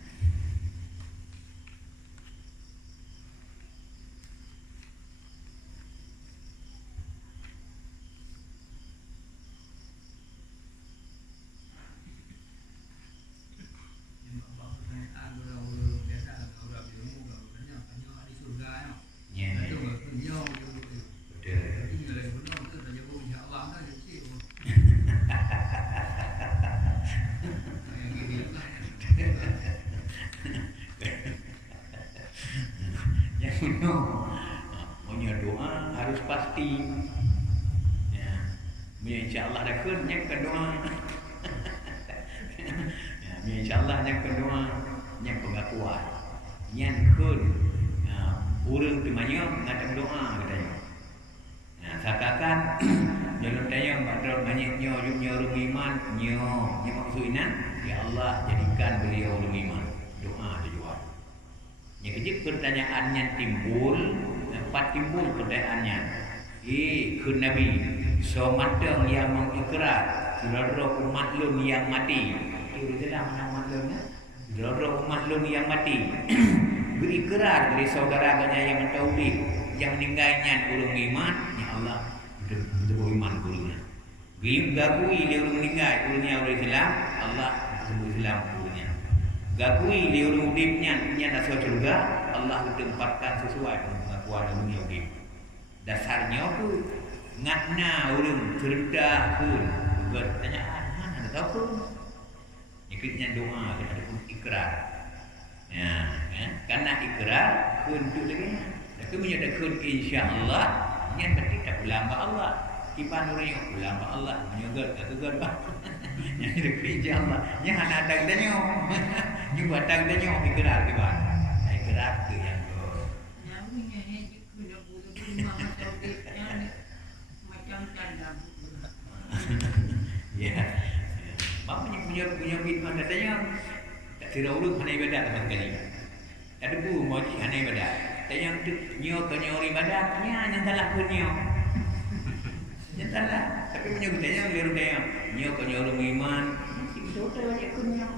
Punya doa harus pasti. Ya, insya-Allah dah kun yang kedua. Ya, insya-Allah yang kedua yang pengakuan. Yang kun urang tu banyak ngadap doa katanya. Nah, seakan jalan tanya padahal banyaknya orang iman, yang maksudnya ya Allah jadikan beliau orang iman. Doa dia jual. Yang kecil pertanyaannya timbul, dapat timbul pertanyaannya. Ke Nabi, so matang yang mengikrar, seluruh umat lun yang mati. Itu jelas mana umat lun ya? Seluruh umat lun yang mati. Berikrar dari saudaranya yang mentauhid, yang meninggalnya orang iman, ya Allah, betul iman gurunya. Gakui dia orang meninggal Urutnya orang Islam Allah sebut Islam urutnya. Gakui dia orang udipnya asal surga Allah tempatkan sesuai pengakuan dunia udip. Dasarnya tu ngatna orang cerdas pun bertanyaan mana nak tahu pun. Ikutnya doa ataupun ikrar. Ya, karena ikrar untuk lagi. Tapi menyatakan insya-Allah yang berarti tak ulama Allah. Kipan orang yang ulama Allah menyugat tak tugas bah. Yang itu insya-Allah. Yang anak tak danyo. Juga tak danyo ikrar kipan. Ikrar tu yang ya. Maknanya punya fitnah katanya tak kira urut mana ibadat sama sekali. Ada bu moji mana ibadat. Tanya nyo ke nyo ibadat nya yang salah pun nyo. Yang salah. Tapi punya katanya liru tanya nyo ke nyo iman. Itu tu banyak pun nyo.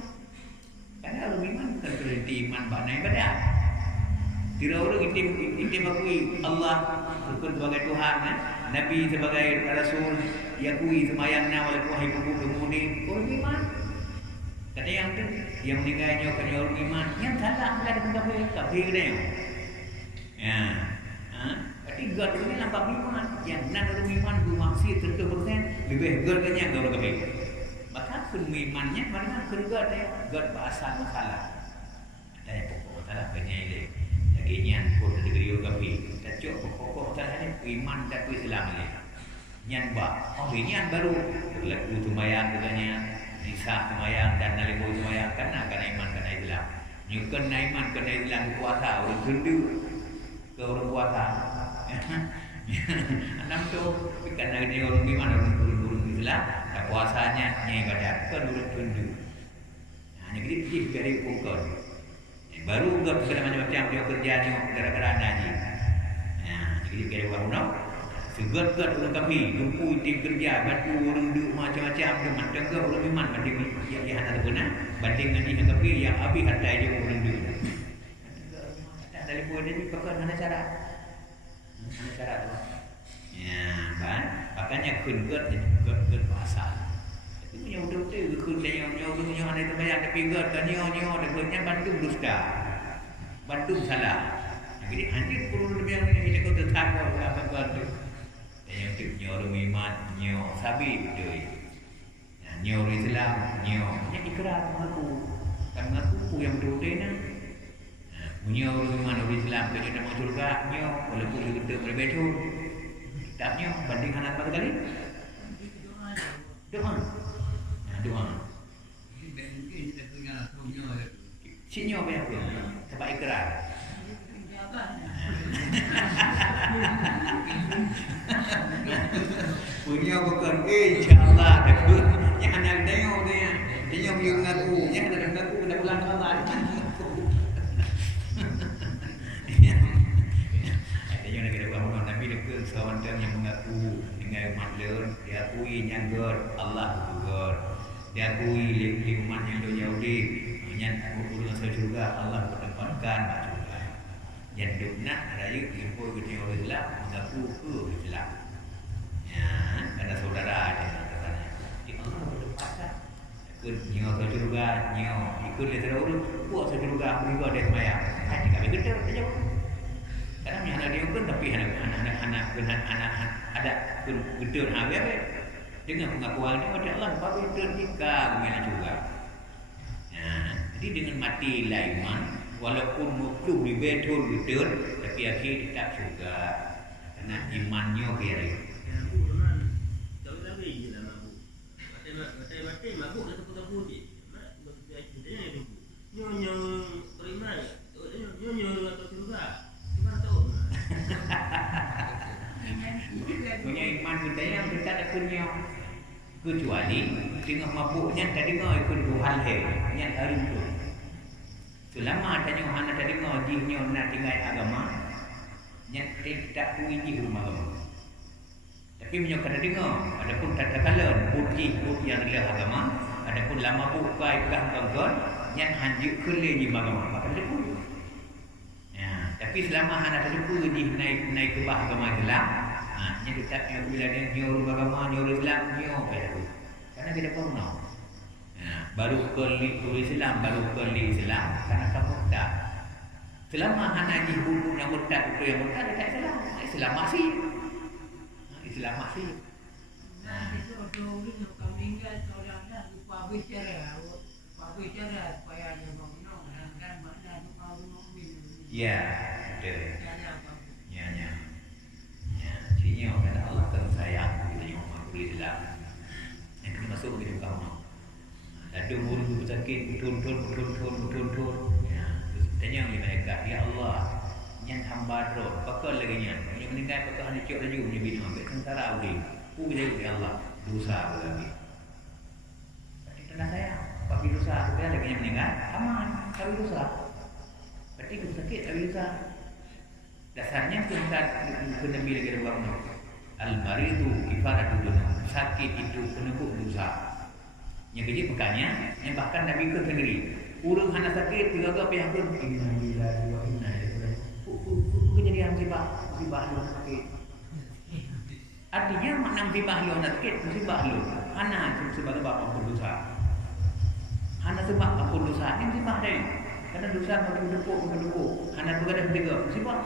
Karena orang iman bukan berarti iman bana ibadat. Kira urut itim akui Allah bukan sebagai Tuhan, Nabi sebagai Rasul, yakui semayangna walaupun wahai kubur kemudi orang iman. Kata yang tu yang meninggalnya kena orang iman yang salah bukan kafir dia. Ya. Berarti God ini nampak iman. Yang nak orang iman bermaksud 100% lebih God kan yang orang kafir. Maka pun imannya mana kerja dia God bahasa masalah. Ada yang pokok masalah banyak dia. Yakinnya pun ada negeri orang kafir. Tak cukup pokok masalahnya iman dan Islam ni. Yang oh ini yang baru lagu sembahyang katanya Nisa sembahyang dan nalimu sembahyang karena iman karena Islam. Nyukan iman karena Islam puasa orang gendu ke orang puasa. Enam tu karena dia orang iman orang Islam dan puasanya ibadat kan orang gendu. Hanya gitu dari pukul. Baru enggak segala macam-macam dia kerjanya gara-gara ngaji. Jadi kira warna segat-gat orang kafir, gempu tim kerja, bantu orang duk macam-macam tu macam ke orang iman banding yang ada guna banding dengan yang kafir yang habis harta dia orang duk. Tak dari poin dia pakai mana cara? Mana cara tu? Ya, kan? Makanya kungat kungat bahasa. Itu yang betul-betul kun dia yang ada terbayang tapi gat kan nyo ada kunnya bantu dusta. Bantu salah. Jadi anjir perlu lebih yang ini kau tetap apa tu. Yang tu nyo orang iman nyo sabi betul. Nyo Islam nyo yang ikrar mengaku. Kan mengaku yang betul nah. Nyo orang iman orang Islam kerja dalam surga nyo walaupun kita berbeza. Tak nyo banding anak apa kali? Doa. Doa. Si nyo banyak tu. Sebab ikrar. Punya bukan insya-Allah takut yang anak tengok dia yang mengaku yang ada mengaku dah pulang ke Allah dia nak kira bahawa Nabi dekat seorang yang mengaku dengan makhluk dia akui yang God Allah itu God dia akui lingkungan yang Yahudi yang berhubungan surga Allah bertempatkan yang dukna raya info ke orang Islam mengaku ke Islam. Ya, ada saudara ada katanya. Di Allah berdepan. Ikut nyo ke surga, nyo ikut dia terus buat surga juga ada semaya. Hati kami gede saja. Karena yang ada dia pun tapi anak-anak ada pun gede habis dengan pengakuan dia pada Allah bagi tertika kemana juga. Ya, jadi dengan mati laiman walaupun mutluk di betul betul tapi akhir tetap juga karena imannya kira. Aku memang jauh lagi je lah mabuk. Batin mabuk dah takut-takut ni. Mak berkata itu. Nyo beriman. Nyo atau surga. Kita tahu. Punya iman kita yang kita tak punya kecuali dengan mabuknya tadi ngau ikut Tuhan yang hari itu. Selama tanya anak tadi ngaji nyo nak tinggal agama yang tidak puji rumah agama. Tapi punya kata dengar adapun tata kala puji yang adalah agama, adapun lama bukai kah kangkon yang hanjik kele di agama maka dia pun. Ya, tapi selama anak tadi puji naik ke agama Islam, Nya dekat yang bila dia nyuruh agama, nyuruh Islam, nyuruh apa tu? Karena kita pernah. Baru ke Islam, karena kamu tak. Selama hana ji buku yang murtad itu yang murtad dekat Islam. Islam masih. Islam masih. Nah, itu orang yang meninggal seorang dah lupa bicara supaya dia bangun dan baca doa mukmin. Ya, betul. Ya. Cinya kata Allah kan sayang kita yang orang Islam. Yang kena masuk begitu kamu. Ada murid sakit betul. Ya, tanya oleh mereka, ya Allah, yang hamba roh, pakal lagi nya. Yang meninggal pakal hanya cok laju punya bina, ambil sementara uri. Puja ya Allah, dosa lagi. Tapi tenang saya, bagi dosa tu kan lagi yang meninggal, aman, tapi dosa. Berarti kita sakit tapi dosa. Dasarnya kita Nabi lagi ada bangun. Al-maridu kifaratul dunub. Sakit itu penebuk dosa. Yang kecil pekannya, yang bahkan Nabi ke sendiri. Urang hana sakit, tiga apa yang pun inna lillahi wa inna ilaihi raji'un. Kejadian musibah lu sakit. Artinya makna musibah lu sakit, musibah lu. Hana sebab ampun dosa. Hana sebab ampun dosa, ini musibah dia. Karena dosa mendukuk. Hana berada tiga musibah.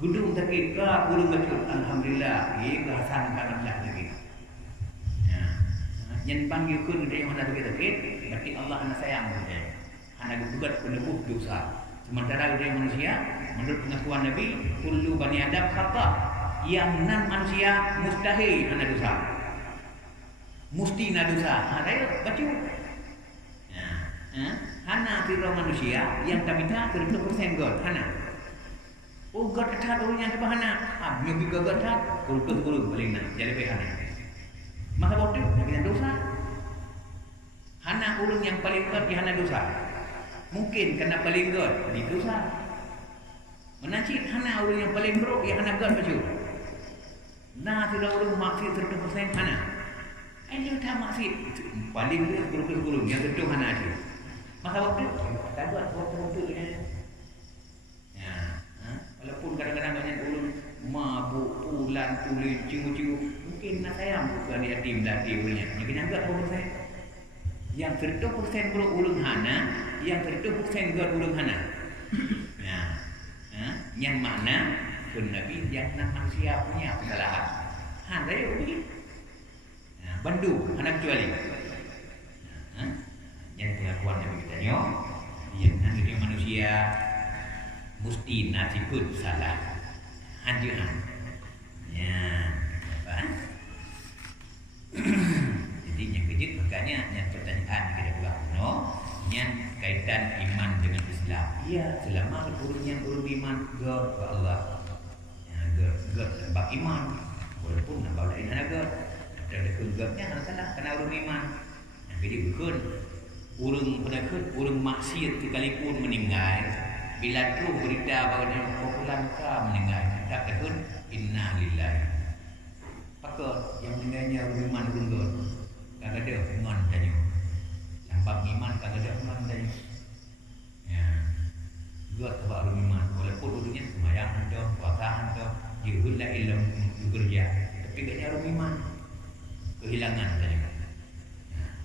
Gudung sakit, gudung bacul. Alhamdulillah, kehasan kanan lagi. Yang panggil kun dia yang hendak sakit, berarti Allah hendak sayang dia. Hendak gugat penebus dosa. Sementara dia manusia, menurut pengakuan Nabi, kullu bani Adam khata. Yang nan manusia mustahil hendak dosa. Mesti nak dosa. Dia baca. Hana tiro manusia yang tak minta 100% God. Hana. Oh God kata orangnya apa hana? Mimpi God kata, kurus paling nak. Jadi baik hana. Masa waktu kita dosa. Hana orang yang paling kuat dia hana dosa. Mungkin kerana paling kuat dia dosa. Menacik hana orang yang paling buruk dia hana kuat baju. Nah tidak orang maksud 100% hana. Ini tak maksud paling dia kurus yang kedua hana dia. Masa waktu tak buat waktu dia. Ya, walaupun kadang-kadang banyak orang mabuk, pulang, tulis, cium-cium. Mungkin nak sayang bukan dia yatim punya. Yang kenyataan apa saya? Yang 100% buruk ulung hana, yang 100% God ulung hana. Yang mana pun Nabi yang nak manusia punya kesalahan. Hana dia begini. Bandu hana kecuali. Yang pengakuan Nabi kita ni, yang nanti manusia mesti nanti pun salah. Hanjuran. Ya, apa? Jadi yang kejut makanya yang pertanyaan kita buat yang kaitan iman dengan Islam. Ya, selama urusnya urus iman ke Allah. Ya, ke bab iman. Walaupun nak bawa lain ada ada kegatnya hal salah kena urus iman. Yang kejut bukan urung penakut, urung maksiat sekalipun meninggal. Bila tu berita bahawa dia popular meninggal. Tak takut inna lillahi. Pakar yang meninggalnya iman gundul. Kagak ada iman tanya. Sampai iman kagak ada iman tanya. Ya. Gua sebab iman walaupun dulunya semayang tu, puasa tu, yuhilla ilmu bekerja. Tapi dia ada iman. Kehilangan tanya.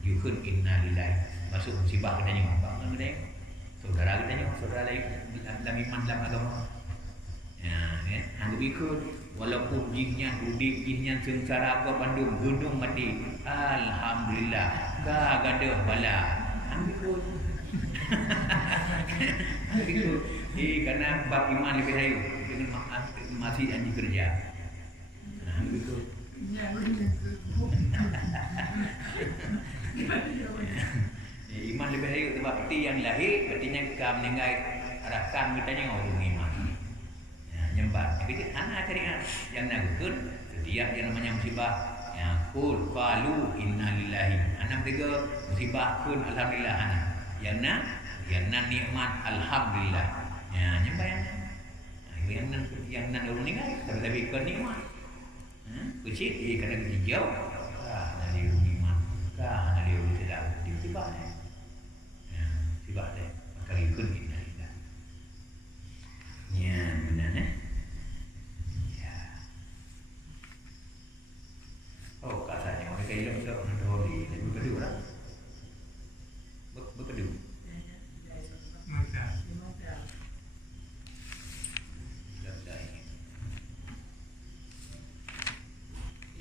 Yuhud inna lillahi. Masuk musibah katanya apa dia? Saudara katanya, saudara lain dalam iman dalam agama. Ya, anggap ikut walaupun jinnya duduk jinnya sengsara apa pandung gunung mati. Alhamdulillah. Kagak ada bala. Anggap ikut. Anggap ikut. Karena bab iman lebih hayu dengan masih anjing kerja. Anggap ikut. Iman lebih hayu sebab peti yang lahir petinya kau meninggal arahkan kitanya orang iman. Nyembah. Jadi anak syariat yang nakut setiap yang namanya musibah yang kul qalu inna lillahi. Anak tiga musibah kun alhamdulillah anak. Yang nikmat alhamdulillah. Ya nyembah yang orang ni kan tapi ikut nikmat. Kecil kena dijauh. Dari iman. Dari sedap di musibah ni. Ya, musibah ni maka ikut inna lillahi. Ya benar Nantoli. Berkeduk lah. Berkeduk. Masa.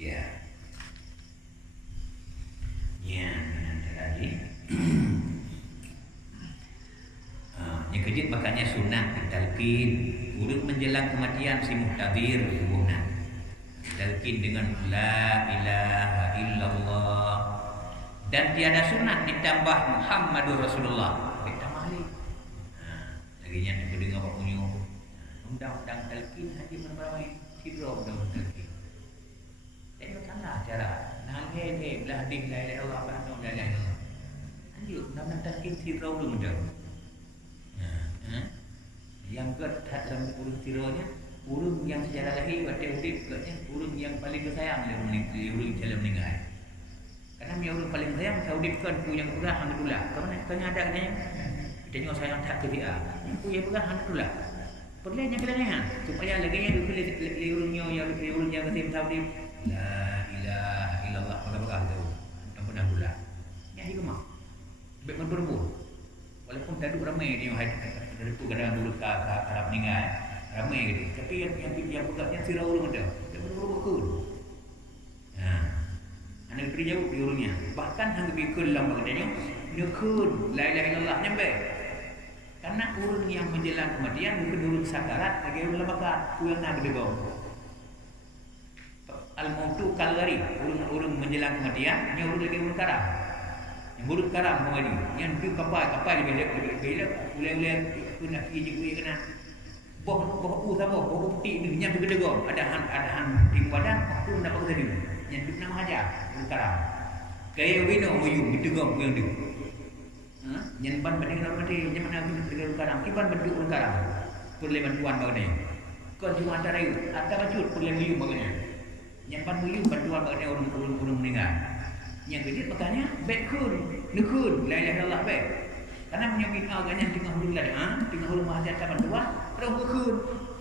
Ya. Ya, nanti lagi. Yang kejut makanya sunat talqin. Urut menjelang kematian si muhtadir subuhna. Talqin dengan la ilaha illallah. Dan tiada sunat ditambah Muhammadur Rasulullah. Kita mahli. Lagi yang dengar apa punya undang-undang talqin haji menerawai hidro undang talqin. Tengok salah cara. Nanghe belah ding la ilaha illallah apa la ilaha illallah. Anjur undang-undang talqin hidro dulu dah. Yang kedua dalam urut tironya, urut yang sejarah lahir pada urut katnya, urut yang paling disayang dalam urut dalam meninggal. Karena dia urut paling sayang saudipkan ku yang berah alhamdulillah. Kerana ada katanya. Kita tengok sayang tak ke dia. Ku yang berah alhamdulillah. Perlunya kelemahan supaya lagi yang urutnya yang urutnya ketim saudip la ilaha illallah berkah tu. Ampun alhamdulillah. Yang hikmah. Baik berburu. Walaupun tadi ramai dia dari kadang dulu ke Arab meninggal ramai gitu. Tapi yang pegaknya sirah urung ada. Dia berburu-buru. Anak beri jauh di urungnya. Bahkan hang bikul dalam bagiannya nekun la ilaha illallah nyampe. Karena urung yang menjelang kematian bukan urung sakarat lagi urung bakat ku yang nak gedegong. Al-mautu kalgari urung menjelang kematian nya urung lagi urung karam. Buruk karam kembali. Yang tu kapal bila ulai-ulai kena pergi je kena boh sama boh putih ni yang bergedegong ada han di wadah aku nak pakai tadi yang tu nama aja buruk karam kaya wino moyung gedegong yang tu yang ban banding orang mati yang mana aku bergedegong karam kiban bentuk buruk karam perlu bantuan bagainya kau cuma antara itu ada bacut perlu moyung bagainya yang ban moyung bantuan bagainya orang meninggal. Yang kejut makanya baik kun, nekun, la ilaha illallah baik. Karena menyebut agaknya tengah hulu lah, tengah hulu mahajat tapan dua, terus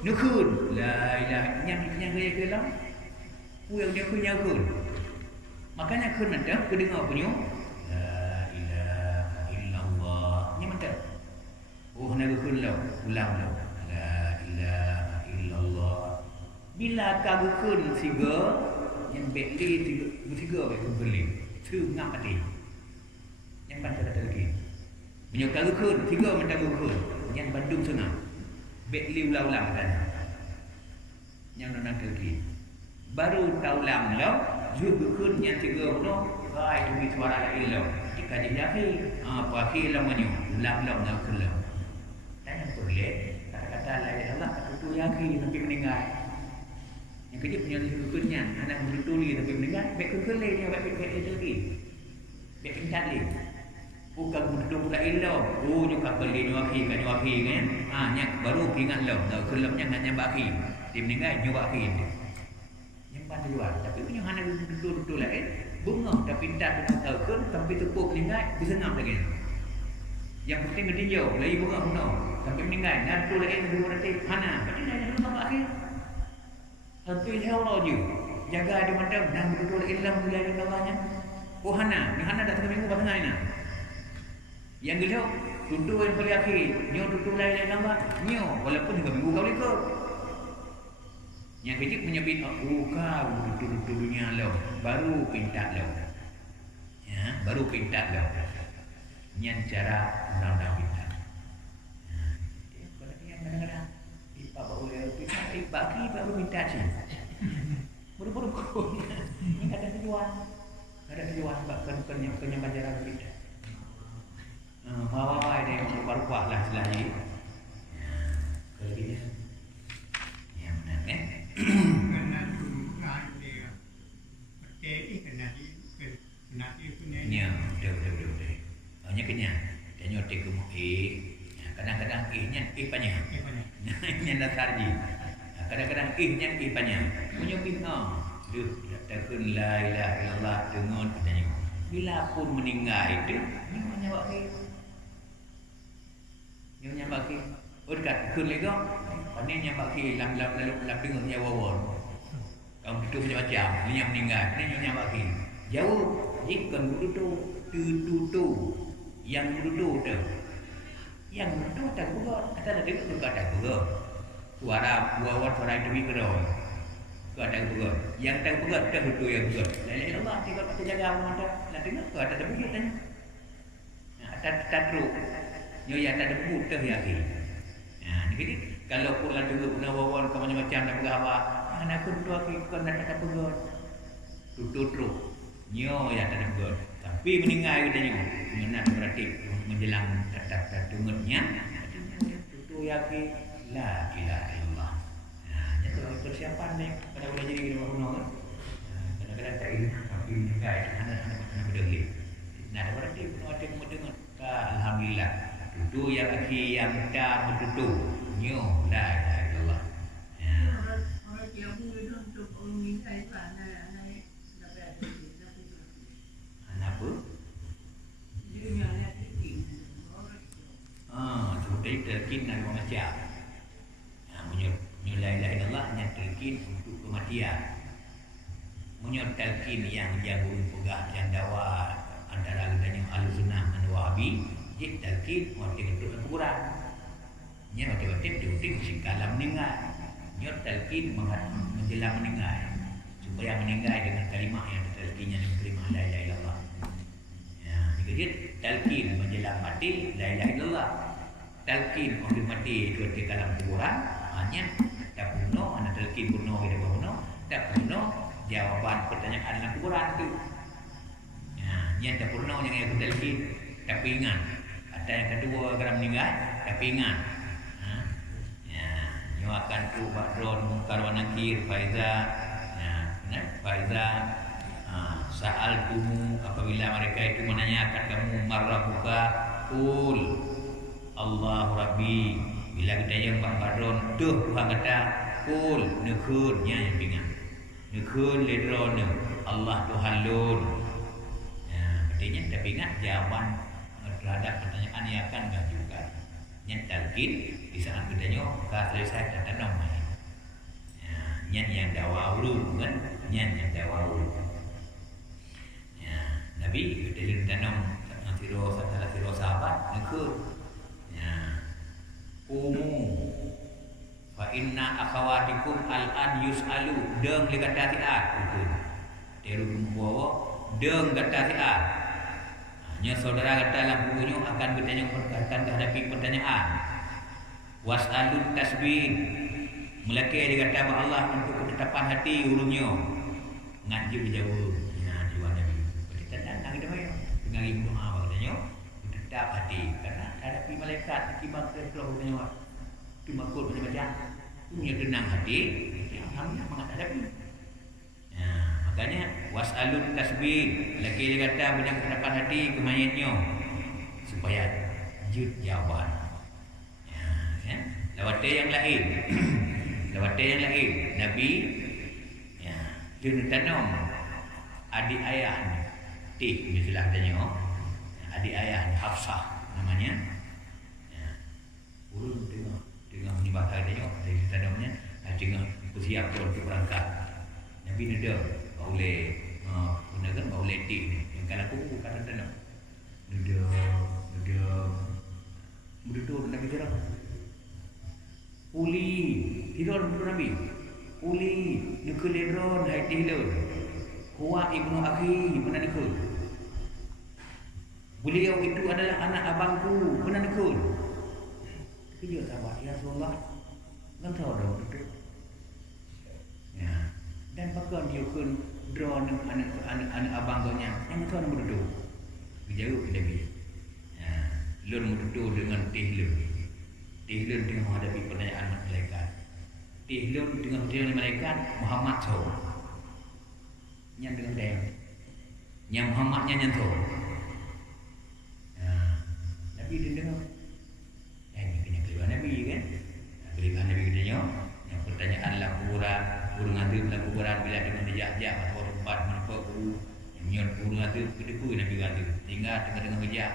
nekun, la ilaha yang gaya kelam, yang dia punya kun. Makanya kun ada, kedengar punya, la ilaha illallah, yang mana? Oh nak kun lah, ulang lah, la ilaha illallah. Bila kau kun siga, yang beli tiga beli. Thứ ngam mati. Yang ban kata lagi. Menyokal kun, tiga mentang kun. Yang Bandung sana. Bek liu laulang kan. Yang nona lagi. Baru taulang lo, juga kun yang tiga no, gai tu suara lain lo. Jika jadi apa ki lamanya, ulang nak kun lo. Dan yang boleh kata-kata lain Allah kata tu yakin tapi meninggal. Yang kejap punya hukumnya anak bertuli tapi mendengar baik kelai dia baik itu lagi baik pintar lagi bukan berdua pula ilau nyuka beli nyuaki kan nyak baru ingat lo dah kelamnya hanya baki dia mendengar nyuaki yang pada luar tapi punya anak betul-betul lain bunga tapi pintar dengan tahu kan tapi tepuk mendengar bisa ngam lagi yang penting tinjau lagi bunga puno tapi mendengar dan tu lain dua nanti mana berarti lain rumah baki tapi hello je. Jaga dia mandang dan betul ilmu wilayah Allahnya. Oh Hana dah 3 minggu pasang ni. Yang gelo duduk yang paling akhir, nyo duduk wilayah Allah, nyo walaupun 3 minggu kau ikut. Yang kecil menyebut kau duduk dunia lo, baru pintar lo. Ya, baru pintar lo. Yang cara undang-undang pintar. Kadang-kadang bagi baru minta sih. Buru-buru kau. Ini ada tujuan bahkan yang banjaran kita. Hawa dia baru kuat lah selagi. Kalau gini, yang benar kan? Kena tu dia. Betul kena punya. Ya, betul. Hanya kenyang. Dan nyotek ke muka. Kadang-kadang nya panjang. Nya dasar je. Kadang-kadang nya panjang. Punya bina. Takun la ilaha illallah dengan katanya. Bila pun meninggal itu, nyonya baki. Nyonya baki. Dekat kun lego. Pandai nya baki lam dengar nyawa won. Kau itu macam-macam, dia meninggal, ni nyonya baki. Jauh jika duduk tu yang duduk tu tak bergerak kata ada tu tak bergerak suara suara itu mikro tu ada bergerak yang tak bergerak dah duduk yang bergerak lain Allah tinggal kita jaga orang ada nak dengar tu ada begitu tanya tak teruk nyo yang tak ada putih ya ni jadi kalau pun lah juga guna wawan macam-macam nak berapa anak pun tu aku kan tak bergerak tutup nyo yang tak ada tapi meninggal katanya mengenal berarti menjelang kata tungetnya tutup yakin la ilaha illallah jadi persiapan ni pada boleh jadi kita bunuh kan kadang-kadang tak ini tapi meninggal anak berdeli nah berarti penuh ada dengan alhamdulillah tutup yang akhir yang dah bertutup nyo la ilaha illallah orang yang boleh untuk meninggal kan apa? Seperti terkin dan macam menyulai Allah yang terkin untuk kematian menyulai yang jagung pegah yang dawa antara adanya al-sunnah dan wahabi jadi terkin waktu untuk kuburan waktu diutik mesti kalam meninggal terkin menjelang meninggal supaya meninggal dengan kalimah yang terkinnya dengan kalimah la ilaha illallah jadi talqin menjelang mati la ilaha illallah talqin orang mati itu di dalam kuburan hanya tak penuh anak talqin penuh kita penuh tak penuh jawapan pertanyaan dalam kuburan tu yang tak penuh yang talqin tapi ingat ada yang kedua kalau meninggal tapi ingat nyo akan tu bakron mungkar wa nakir faiza Sa'al tumu apabila mereka itu menanyakan kamu marrabuka qul Allahu Rabbi bila kita yang bakron tuh Tuhan kata qul nekhunnya yang bingung nekhun ledrone Allah Tuhan lun artinya tak ingat jawaban terhadap pertanyaan yang akan mengajukan yang talqin di saat kita ka selesai tak tanam yang dawau kan yang dawau Nabi kita tanam siro sahabat nekut fa inna akhawatikum al-an yus'alu deng li kata tiat betul teru bawa deng kata tiat nya saudara kata dalam bukunya akan bertanya akan menghadapi pertanyaan was'alun tasbih melaki dia kata Allah untuk ketetapan hati ulungnya ngaji berjawab dengan ibu doa katanya tetap hati karena hadapi malaikat akibat terkeluar katanya tu makut macam-macam punya tenang hati alhamdulillah menghadapi makanya was'alun tasbih lagi dia kata punya ketetapan hati ke mayatnya supaya jud jawaban lawat yang lain lawat yang lain Nabi dia tanam adik ayah misalnya tanya adik ayah Hafsah namanya urun tengah menyebabkan tanya dari tanamnya tengah bersiap untuk berangkat Nabi nada boleh gunakan boleh yang kalau aku kata tanam nada betul Nabi cerah uli hidup Nabi uli nukeledron haidilun huwa ibnu akhi benar nikul beliau itu adalah anak abangku benar nikul tapi dia sahabat ya Rasulullah kan tahu dah betul dan bahkan dia pun draw anak abangnya yang itu anak berdua jauh kita pergi lun berdua dengan tihlun tengah menghadapi pertanyaan malaikat tihlun dengan pertanyaan malaikat Muhammad SAW yang dengan dia yang Muhammadnya nyentuh Nabi dia dengar ini kena keliruan Nabi kan keliruan Nabi katanya yang pertanyaan lah kuburan urung adib lah kuburan bila dengan dijak-jak atau tempat menapa yang nyon urung adib kedeku Nabi kata tinggal tengah-tengah bijak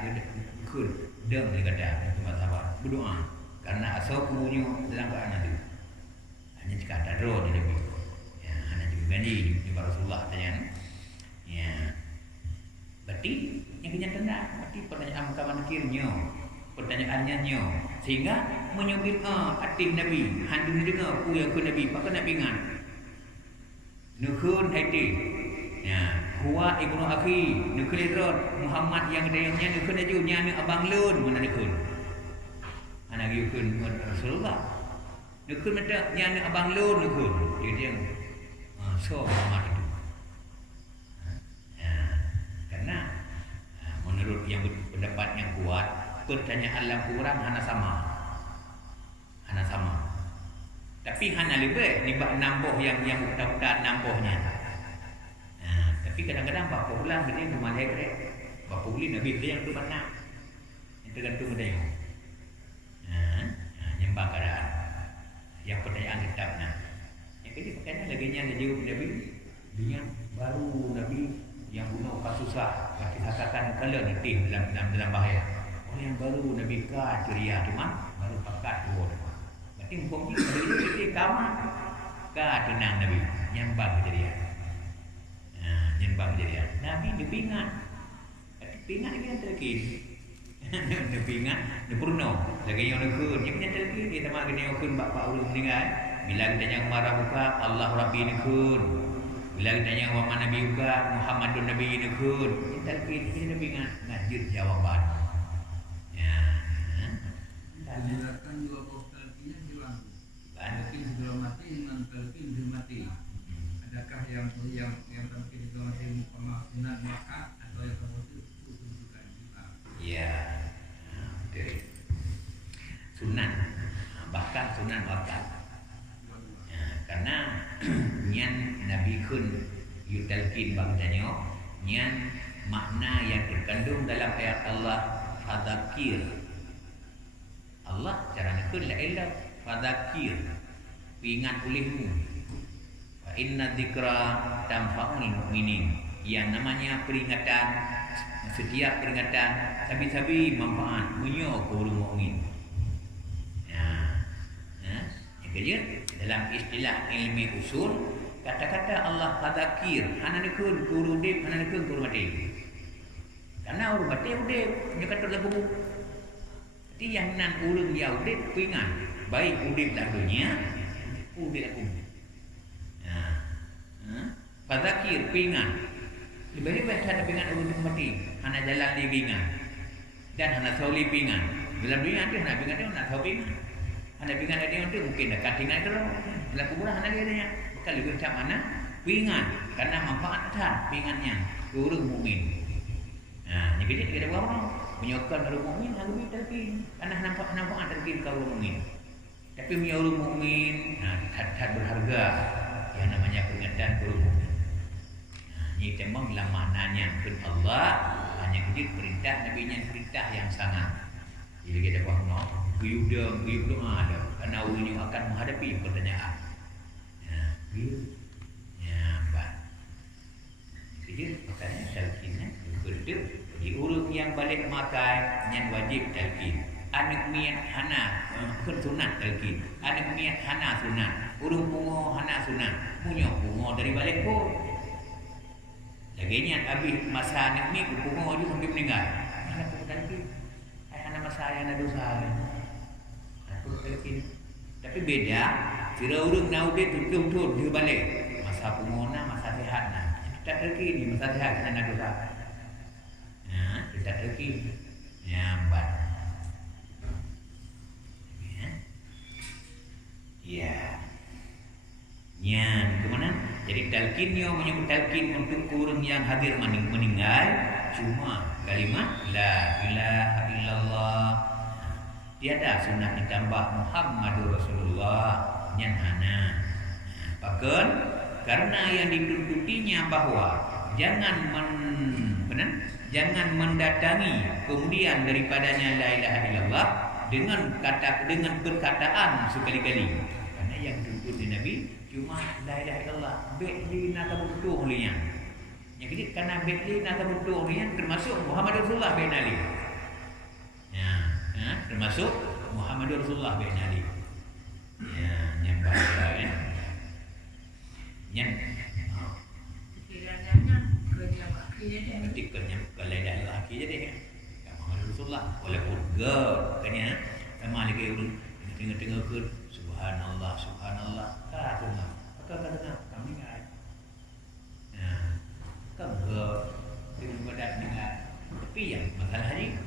kul deng dia kata tempat sahabat berdoa karena asal kuburnya dalam keadaan itu hanya cakap ada roh dia Nabi anak juga gani ni Rasulullah tanya Berarti yang kenyataan, berarti pertanyaan kawan kirnya, pertanyaannya nyo, sehingga menyebut atik Nabi, handu dengar ku yang ke Nabi, maka nak ingat. Nukun haiti. Ya, huwa ibnu akhi, nukun idrot Muhammad yang dayangnya nukun ajunya ni abang lun mana nukun. Anak yukun Rasulullah. Nukun mata yang abang lun nukun. Dia so Muhammad itu. Karena menurut yang pendapat yang kuat, pertanyaan lampu orang hana sama. Tapi hana lebih nibak nambah yang utak-utak nambahnya. Tapi kadang-kadang bapa ulang dia tu malai kerek. Bapa uli Nabi dia yang tu mana? Yang tergantung dia. Nyembah keadaan. Yang pertanyaan kitabnya. Yang kedua pertanyaan lagi nya dia jawab Nabi. Dia baru Nabi yang bunuh kasusah katakan kalau nanti dalam bahaya. Oh yang baru Nabi ka ceria cuma baru pakat dua. Berarti mungkin kita kamar ka tenang Nabi nyembah kejadian. Nyembah kejadian. Nabi dipingat. Pingat lagi terkin. Dipingat, dipurno. Lagi yang nekun, yang punya terkin dia tamak kena nekun bapa ulun meninggal. Bila kita yang marah buka Allah Rabbi nekun. Bila kita yang wa Nabi buka Muhammadun Nabi nekun. Terkin dia pingat ngajir jawaban. Ya. Dan dilakukan dua buah talqinnya hilang. Talqin sebelum mati dengan talqin sebelum mati. Adakah yang talqin sebelum mati sunat maka atau yang tertentu juga? Ya. Betul. Sunat. Bahkan sunat maka. Ya, karena nyan Nabi kun yutalqin bangdanya nyan makna yang terkandung dalam ayat Allah fadzakir. Allah cara nekun la illa fadzakir. Ingat olehmu. Fa inna dzikra tanfa'ul mu'minin. Yang namanya peringatan, setiap peringatan sabi-sabi manfaat punya ke orang mukmin. Yang kedua dalam istilah ilmu usul kata-kata Allah fadzakir hana nekun guru dip hana nekun guru mati. Karena orang mati udip dia kata lagu. Jadi yang nan urang dia udip ingat baik udip dalam dunia udip aku. Fadzakir ingat. Lebih-lebih tak ingat orang mati hana jalan dia ingat. Dan hana sauli ingat. Dalam dunia dia hana ingat dia hana sauli ingat. Hana ingat dia tu mungkin dah katingan tu. Dalam kuburan hana dia nya. Bukan lebih macam mana? Ingat karena manfaatkan ingatnya orang mukmin. Yang kedua kita buat apa? Menyokong orang mukmin lebih terkin. Karena nampak terkin kau orang mukmin. Tapi punya orang mukmin tak berharga yang namanya peringatan orang mukmin. Ini memang dalam maknanya pun Allah hanya kejut perintah Nabi nya perintah yang sangat. Jadi kita buat no, guyub doa ada. Karena ulunnya akan menghadapi pertanyaan. Baik. Jadi makanya talqinnya berdua. Di urut yang balik makai yang wajib talqin. Anak niat hana sunat talqin. Anak niat hana sunat. Urung pungo hana sunat. Punya pungo dari balik pun. Lagi niat habis masa anak ni pungo aja sampai meninggal. Anak pun talqin. Anak masa yang ada dosa. Aku talqin. Tapi beda. Kira urung nau dia tutup dia balik. Masa pungona, masa sehat nah. Tak talqin masa sehat kena dosa. Kita talqin. Nyambat. Ya. Nyan kemana? Jadi talqinnya menyebut talqin untuk orang yang hadir meninggal cuma kalimat la ilaha illallah. Tiada sunnah ditambah Muhammadur Rasulullah nyan hana. Bahkan karena yang dituntutinya bahwa jangan mendatangi kemudian daripadanya la ilaha illallah dengan perkataan sekali-kali. Karena yang dituntut di Nabi cuma la ilaha illallah bi'li nakabutuh liyan. Yang kedua karena bi'li nakabutuh liyan termasuk Muhammad Rasulullah bin Ali. Termasuk Muhammad Rasulullah bin Ali. Nyembah ya. Nyen. Kiranya kerja bakti dia. Ketika kalau jadi Muhammad Rasulullah walaupun god kanya sama lagi urut tengah-tengah ke subhanallah subhanallah katuna kami ngai kamu dengan badan dengan tapi yang masalah ni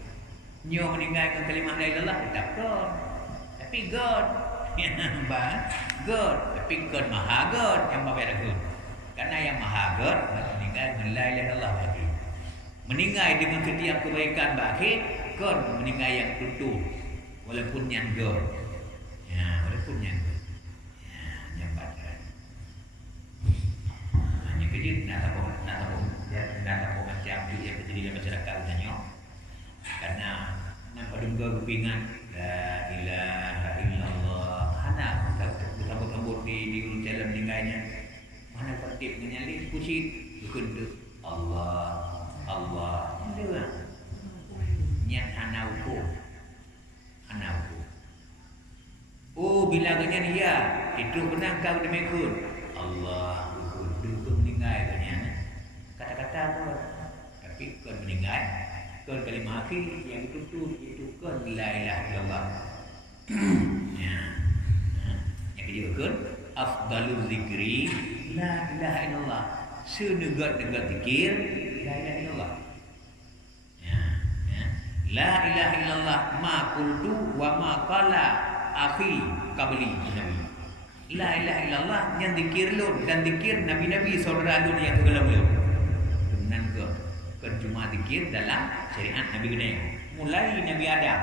nyo meninggalkan kalimah la ilaha illallah tetap god tapi god god tapi god maha god yang berbeza god karena yang maha god meninggal dengan la ilaha illallah bagi meninggal dengan setiap kebaikan bagi god meninggal yang tutup walaupun yang god walaupun yang god yang baca hanya kerja nak tahu macam itu yang terjadi dalam masyarakat sebenarnya karena nampak dengar kepingan la ilaha illallah anak sambut-sambut di urut jalan meninggalnya mana tertib menyalin kucing berkenduk Allah dia nyat anauku oh bila kanya dia itu benar kau demikian Allah berkenduk meninggal kanya kata-kata tu tapi kau meninggal kau kalimah akhir yang betul itu kau la ilaha illallah yang kedua kan afdalul zikri la ilaha illallah senegat-negat zikir la ilaha illallah la ilaha illallah ma qultu wa ma qala akhi qabli nabi la ilaha illallah yang zikir lu dan zikir nabi-nabi saudara lu yang kegelam lu dengan ke cuma zikir dalam syariat Nabi Guna mulai Nabi Adam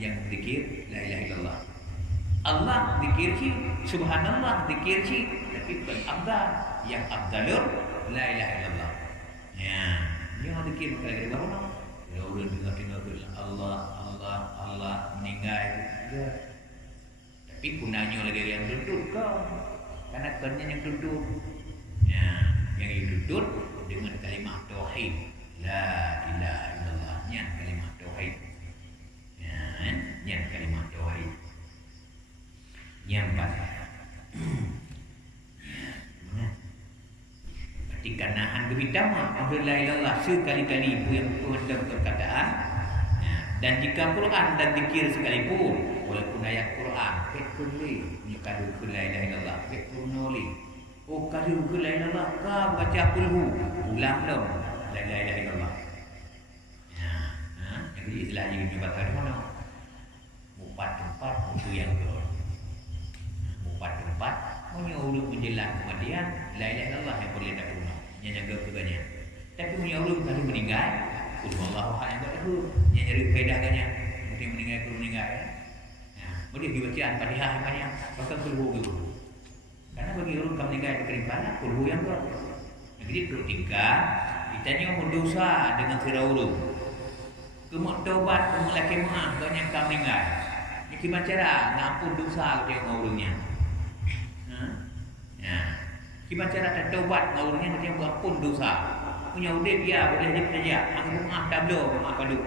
yang zikir la ilaha illallah Allah zikir si subhanallah zikir si tapi bukan afdal yang afdalur la ilaha illallah ni orang zikir bukan lagi baru ya orang dengar Allah meninggal tapi gunanya lagi yang duduk kau karena kerja yang duduk yang duduk dengan kalimah tauhid la ilaha illallah nyan kalimah tauhid nyan kalimah tauhid yang baik ketika nahan gebitama la ilaha illallah sekali-kali yang pendam perkataan dan jika Quran dan zikir sekalipun walaupun ayat Quran fikuli nyukadu la ilaha illallah fikunoli oh kadu la ilaha illallah ka baca kulhu ulang dong la ilaha illallah jadi istilah yang dibaca di mana empat tempat itu yang kedua empat tempat menyuruh menjelang kemudian la ilaha illallah yang boleh tak guna yang jaga keganya tapi menyuruh kalau meninggal Allahu akbar yang tak tahu yang nyari faedah kanya mungkin meninggal boleh dibaca Al-Fatihah banyak bahkan kulhu gitu karena bagi orang kamu meninggal di kerimpana kulhu yang kuat jadi ketika ditanya berdosa dengan siraulu kemudian taubat kemudian kemah kau yang kamu meninggal gimana cara ngampun dosa dia ngurungnya gimana cara taubat ngurungnya dia mengampun dosa punya udip ya boleh dia saja anggung tablo mak padu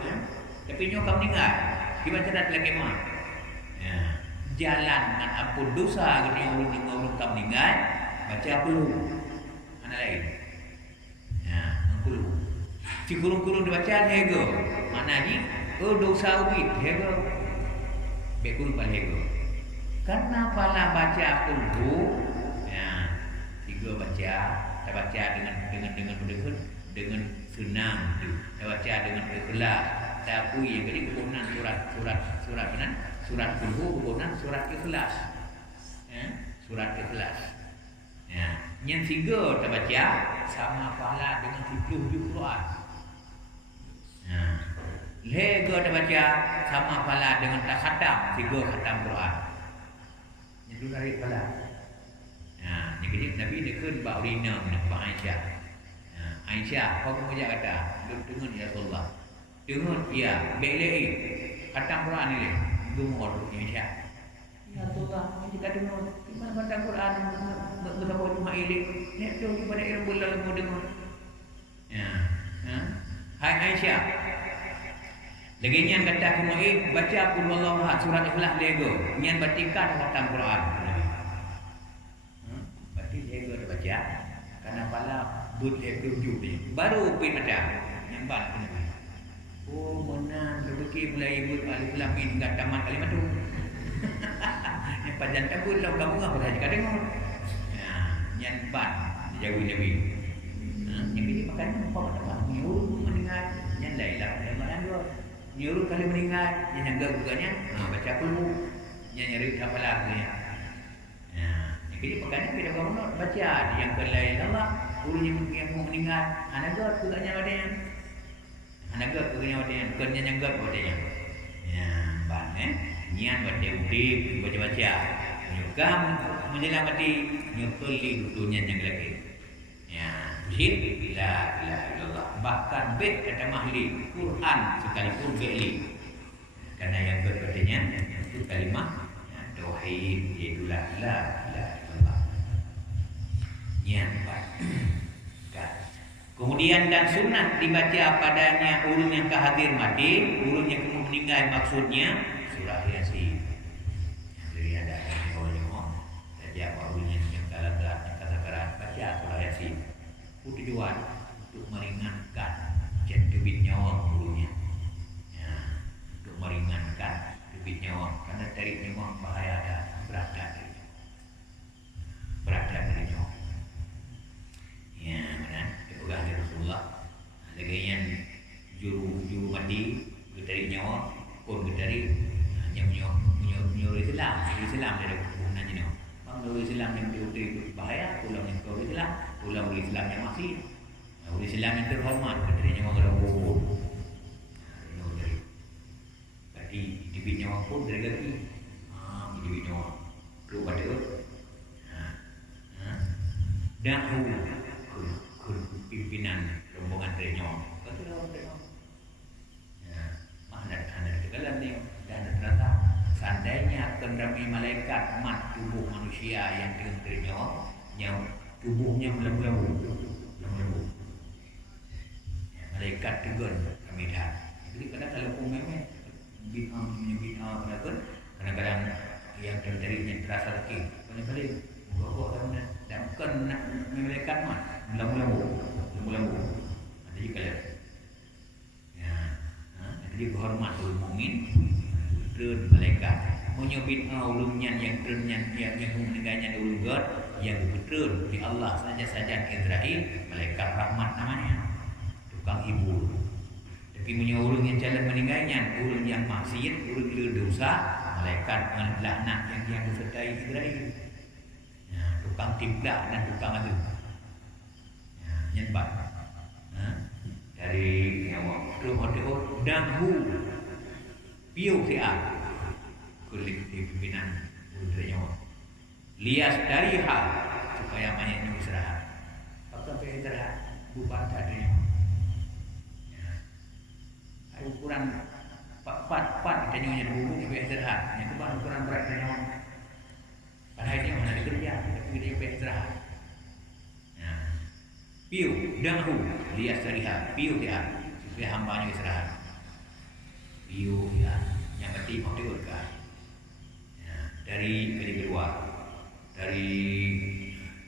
tapi nyo kamu meninggal gimana cara telah kemah jalan dengan ampun dosa ketika orang kamu meninggal baca kulhu mana lain kulhu si kurung-kurung dibaca hego mana ni dosa ubit hego bekul pal hego karena pala baca kulhu tiga baca kita baca dengan senang tu kita baca dengan ikhlas tapi yang jadi kegunaan surat benar surat kulhu kegunaan surat ikhlas surat ikhlas yang tiga kita baca sama pahala dengan 10 juz Quran lega kita baca sama pahala dengan tak khatam 3 khatam Quran yang tu dari pahala yang kejap Nabi dekat Ba'urina Pak Aisyah kau kemudian kata dengar ya Rasulullah dengar ya belai khatam Quran ni dengar Aisyah ya Rasulullah jika dengar gimana khatam Quran betapa cuma ilik nek tu kepada ilmu bulan mau dengar hai Aisyah lagi nyan kata kemudian baca qul huwallahu ahad surat ikhlas lego nyan batikan khatam Quran ego baca karena pala but ego juga baru pin macam yang ban Oh, mana rezeki mulai ibu alif lam mim hingga tamat kalimat tu. Yang panjang takut lau kamu ngah pada jika dengar. Ya, yang ban jauh-jauh. Yang ini makanya apa kata nyuruh mendengar yang lain lah yang mana dua. Nyuruh kali mendengar yang jaga bukannya baca dulu. Yang nyari apa lagi ya. Ya, yang ini makanya kita kamu baca yang lain Allah guru yang mau mendengar anak dua bukannya ada yang anak gak punya orang kerja yang gak boleh ya ban nian baca udik baca juga menyelamati nyukuli dunia yang lagi ya zikir la ilaha illallah bahkan be kata mahli Quran sekalipun beli karena yang berikutnya itu kalimat tauhid yaitu la ilaha illallah nian ban. Kemudian dan sunat dibaca padanya ulun yang kehadir mati, ulun yang kamu meninggal maksudnya surah Yasin. Jadi ada orang saja ulun yang kalah berat yang kasar baca surah Yasin. Tujuan untuk meringankan debit nyawa ulunnya. Ya, untuk meringankan debit nyawa karena dari nyawa bahaya ada berat dari nyawa. Ya, benar. Dari Rasulullah lagi yang juru mandi dari nyawa pun dari yang menyuruh Islam dari hubungan ini orang Islam yang diutai bahaya ulang yang kau Islam yang masih Islam yang terhormat dari nyawa kalau tadi dibit nyawa pun dari lagi dibit nyawa perlu pada dahulu pimpinan rombongan Renyo. Ya, mana segala ni dan ternyata seandainya akan ramai malaikat mat tubuh manusia yang dengan Renyo yang tubuhnya melebu-lebu. Ya, malaikat tegur kami dah. Jadi kadang kalau memang bid'ah kadang-kadang yang terjadi yang terasa lagi balik bawa orang dan bukan nak malaikat mat mula-mula jadi kalau ya jadi hormat mukmin dan malaikat menyebut ulumnya yang ternyata yang meninggalnya ulum God yang betul di Allah saja Israel malaikat rahmat namanya tukang hibur tapi punya ulum yang jalan meninggalnya ulum yang maksiat ulum dosa malaikat laknat yang disertai Israel ya, tukang timbak dan tukang adu nyebat dari rumah dahulu piu dia kulit pimpinan putranya lias dari hal supaya mayatnya istirahat sampai istirahat bukan tadi ukuran pat kita nyonya dulu supaya istirahat yang bukan ukuran beratnya padahal dia mana kerja tapi dia supaya istirahat piu dahulu lias dari hal piu dia supaya hambanya istirahat piu ya yang penting mau diurutkan dari kedua dari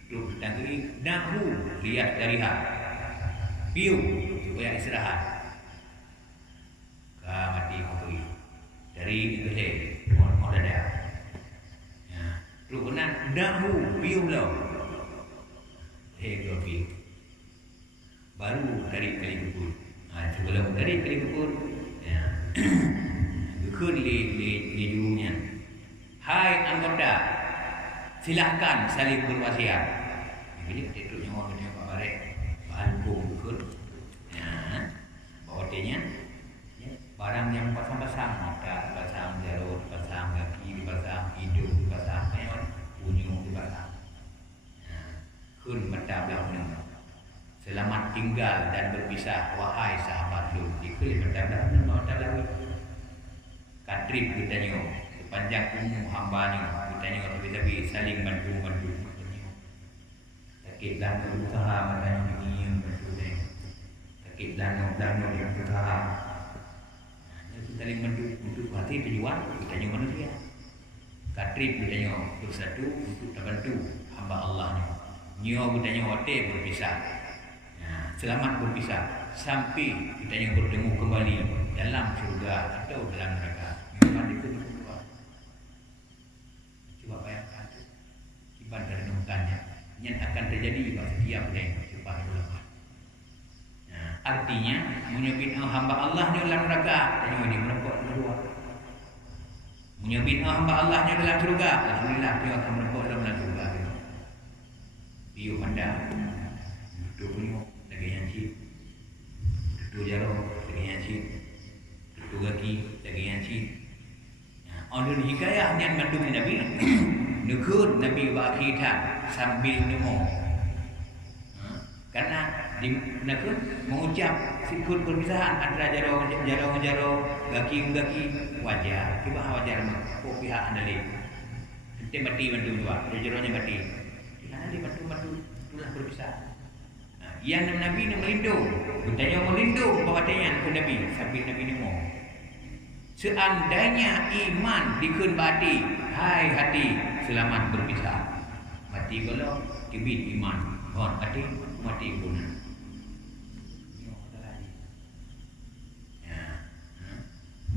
grup tangki dahulu lihat dari hal piu supaya istirahat mati mati dari gede mau dada ya lu benar dahulu piu lo dua piu baru dari kali kubur. Sebelum dari kali kubur, ya, ikut di dunia. Hai anggota, silakan saling berwasiat. Jadi kita nyawa kita Pak Barek, Pak Alpung ikut. Ya, bawa dia barang yang pasang-pasang mata, pasang jarut, pasang kaki, pasang hidung, pasang peon, unyu dipasang. Ya, kun mata belakang. Selamat tinggal dan berpisah wahai sahabat lu. Dikuli berdalam kadrib kita nyo sepanjang umur hambanya kita nyo tapi saling bantu sakit dan berusaha makanya begini bantu sakit dan yang berusaha saling bantu hati tujuan kita nyo manusia kadrib kita nyo bersatu untuk bantu hamba Allah nyo kita nyo berpisah selamat berpisah sampai kita yang bertemu kembali dalam syurga atau dalam neraka. Memang itu berdoa. Coba bayangkan akibat renungkannya yang akan terjadi pada setiap yang selepas ulama. Nah, artinya menyebut hamba Allah di dalam neraka dan ini melemput kedua. Menyebut hamba Allah di dalam syurga, alhamdulillah dia akan melemput dalam syurga. Dia pandang duduk punya lagi yang cip, duduk jauh lagi yang cip, duduk kaki lagi yang cip. Orang hikayah yang mandung Nabi nekut Nabi bakita sambil nemo. Karena nekut mengucap sikut perpisahan antara jaro gaki wajar. Tiba wajar mak pihak andali. Nanti mati mandung juga, jaronya mati. Nanti matu itulah berpisah. Yang Nabi melindung, bertanya melindung bawatnya ke Nabi sambil Nabi nemo. Seandainya iman dikun bati, hai hati, selamat berpisah. Mati kalau kibit iman, bon hati mati guna.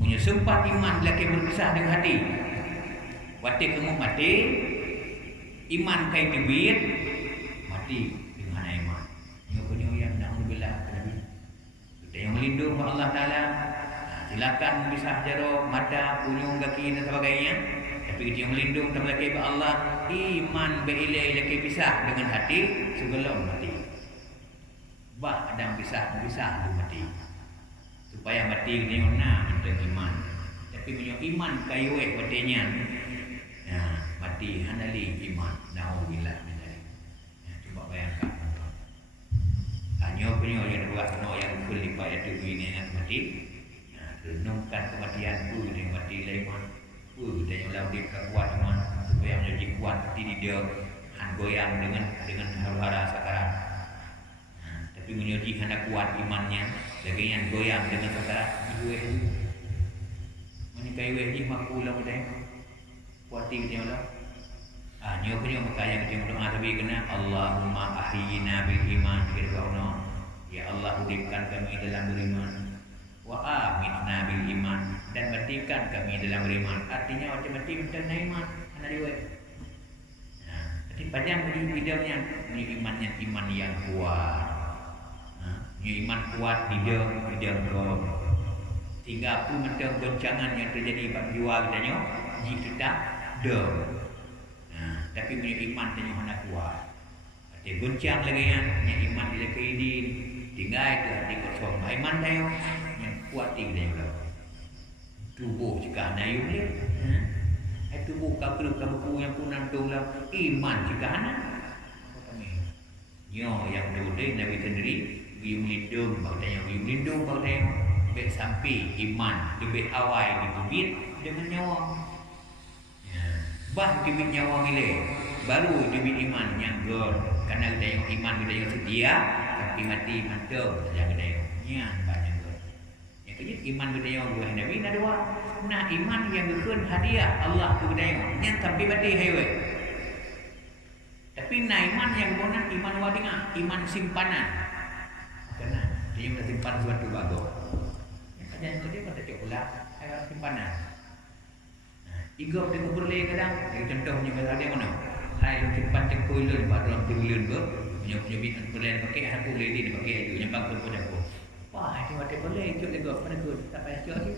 Punya sempat iman lagi berpisah dengan hati. Wati kamu mati, iman kai kibit, mati dengan iman. Nyokonyo yang alhamdulillah Nabi. Kita yang melindung Allah Taala. Silakan pisah jaro, mata, punyung, kaki dan sebagainya. Tapi kita yang melindung terlaki kepada Allah, iman berilai laki pisah dengan hati sebelum mati. Bah ada pisah di mati. Supaya mati kita yang untuk iman. Tapi punya iman kayu watenya. Nah, mati handali iman. Nauzubillah min dzalik. Coba bayangkan. Hanya punya yang buat yang kulipat itu ini yang mati. Renungkan kematian ku dengan mati leman dan yang lalu dia kuat iman supaya menjadi kuat hati dia goyang dengan hara sakarat. Tapi menjadi hendak kuat imannya lagi yang goyang dengan sakarat iwe itu menyukai iwe ini makul lah dah kuat hati dia lah. Nyo punya makanya kita berdoa tapi kena Allahumma ahyina bil iman kita berdoa ya Allah hidupkan kami dalam beriman. Wa amitna bil iman dan matikan kami dalam beriman. Artinya macam mati mentang iman ana diwe. Jadi panjang videonya ni imannya iman yang kuat. Ni iman kuat di dalam go. 30 mentang goncangan yang terjadi pada jiwa kita nyo jika kita tapi punya iman tanya mana kuat. Ada goncang lagi yang iman dia keidin tinggal itu hati kosong. Iman tayo kuat tinggi dia tubuh jika anda yuk dia tubuh kamu yang pun nantung lah iman jika anda nyo yang dulu Nabi sendiri melindung baktanya melindung baktanya baik sampai iman lebih awal dibubit dengan nyawa bah dibit nyawa gile baru dibit iman yang gor karena kita yang iman kita yang sedia tapi mati mantap saja kita yang banyak jadi iman budaya Allah Nabi ada dua. Nah iman yang dikun hadiah Allah tu budaya yang tapi bati highway. Tapi nah iman yang bonan iman wadinga iman simpanan. Karena dia simpan suatu bago. Yang kajian dia pada coba simpanan. Igop dia berlay kadang. Contohnya kalau dia mana? Hai simpan cekul lun baru tulun go. Punya bitan berlay pakai aku lady pakai itu yang bangkut pada aku. Wah, dia mati boleh ikut juga pada good. Tak payah ikut lagi.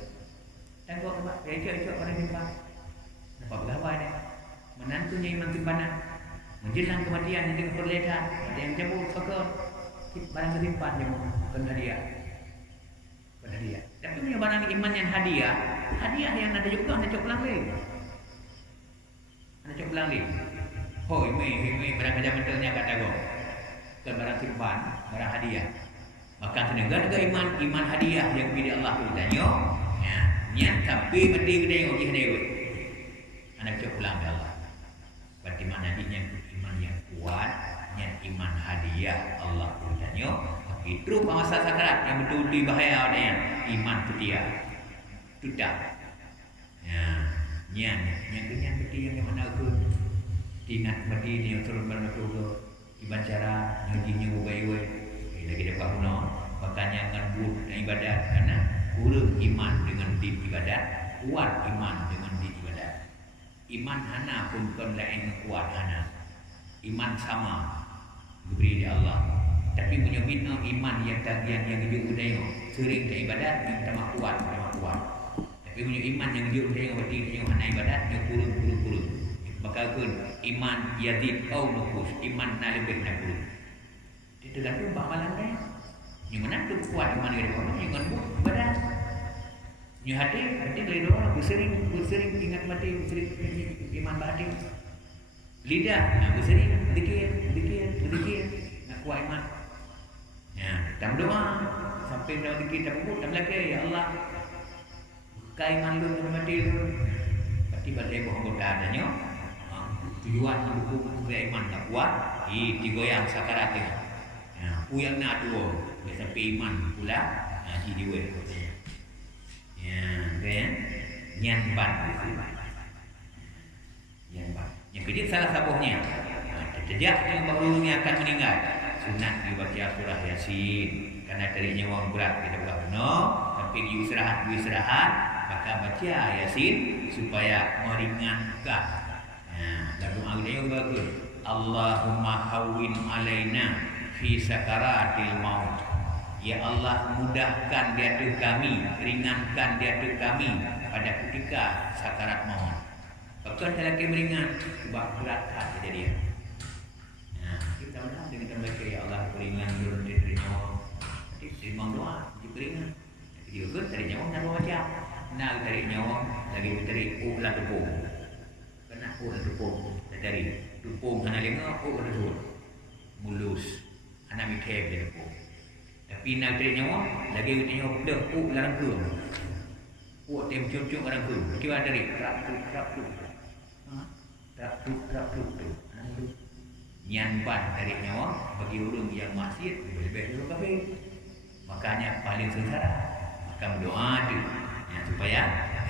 Dan kau apa? Ikut pada simpan. Nampak berapa ni? Menantunya iman simpanan. Menjelang kematian yang dengan perlekan. Ada yang jauh fakir. Barang kesimpan dia bukan hadiah. Bukan hadiah. Tapi punya barang iman yang hadiah. Hadiah yang ada juga ada cok pelang lagi. Ada cok pelang lagi. Oh, ini barang kerja mentelnya kata kau. Bukan barang simpan, barang hadiah. Maka senegar ke iman hadiah yang pilih Allah tu tanya niat tapi mati gede ngih dewe anak cok pulang ke Allah berarti mana dia iman yang kuat niat iman hadiah Allah tu tanya itu masa sakarat yang betul di bahaya dia iman setia tidak niat betul yang mana aku ingat mati dia turun betul ibacara nyajinya baik lagi dapat guna Makanya ngebut ibadat karena kurang iman dengan di ibadat, kuat iman dengan di ibadat. Iman hana pun kon lain kuat hana. Iman sama diberi di Allah. Tapi punya bina iman yang hidup budaya sering ke ibadat yang tambah kuat. Tapi punya iman yang hidup budaya berarti yang hana ibadat yang kurang. Maka kun iman yazid au nukus, iman na lebih na kurang. Dia tergantung bakalan dia. Yang mana tu kuat iman dari orang yang kan ibadat. Yang hati dari orang bersering ingat mati, bersering iman hati. Lidah bersering zikir nak kuat iman. Ya, tam doa sampai dalam zikir tak pun tam lagi ya Allah. Kai iman lu mati lu. Pasti badai bohong adanya. Tujuan mendukung supaya iman tak kuat, digoyang sakarat ni. Ya, puyang nak dua, sampai iman pula, di dua. Ya, kan? Nyanbat. Yang kedua salah satunya, sejak yang baru ni akan meninggal, sunat dibaca surah Yasin. Karena dari nyawa berat kita buat penuh, tapi istirahat, maka baca Yasin supaya meringankan. Lagu dia bagus. Allahumma hawwin alaina fi sakaratil maut. Ya Allah, mudahkan di atas kami, ringankan di atas kami pada ketika sakarat maut. Bukan lagi meringan, sebab berat kejadian. Kita menang dengan mereka ya Allah beringan turun dari nyawa. Jadi terima doa, diberingan. Jadi juga dari nyawa nak macam. Nak dari nyawa lagi dari ulah tepung. Kena ulah tepung dari tepung kena lengah ulah tepung. Mulus, anak mikir dia tepung. Tapi nak dari nyawa lagi dari nyawa dah ulah rangkum. Ulah tem cucuk rangkum. Kita dari rap tu. Rap tu. Nyanbat dari nyawa bagi orang yang maksiat lebih dulu kafir. Makanya paling sengsara. Maka berdoa tu supaya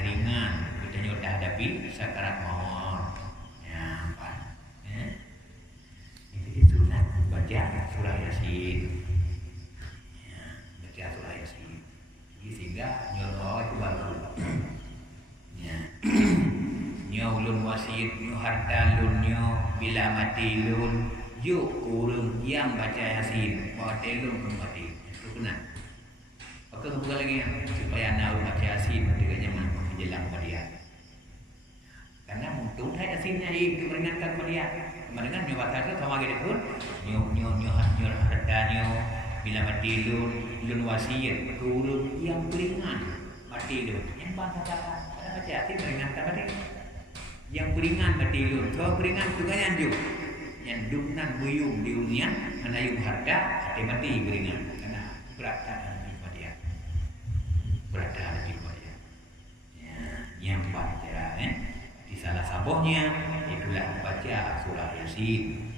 ringan kita dah hadapi sakarat maut. Nyanbat. Itu sunat baca surah Yasin. Baca surah Yasin. Sehingga nyoro itu baru. Nyo ulun wasit, nyo harta lun, nyo bila mati lun, yuk kurung yang baca Yasin, mati lun pun mati. Itu kena. Maka kebuka lagi supaya anak baca Yasin, ketiganya menjelang dia. Karena untuk Yasinnya itu meringankan dia. Meringan nyo baca itu sama gitu pun, nyo harta nyo bila mati lun wasit, kurung yang beringan mati lun. Yang bangsa kata baca Yasin meringankan mati. Yang beringan mati lun, so beringan juga yang dumnan buyung di dunia, menayung harta, hati mati beringan, karena berat hati dia, berat hati dia. Yang baca, di salah satunya itulah baca surah Yasin,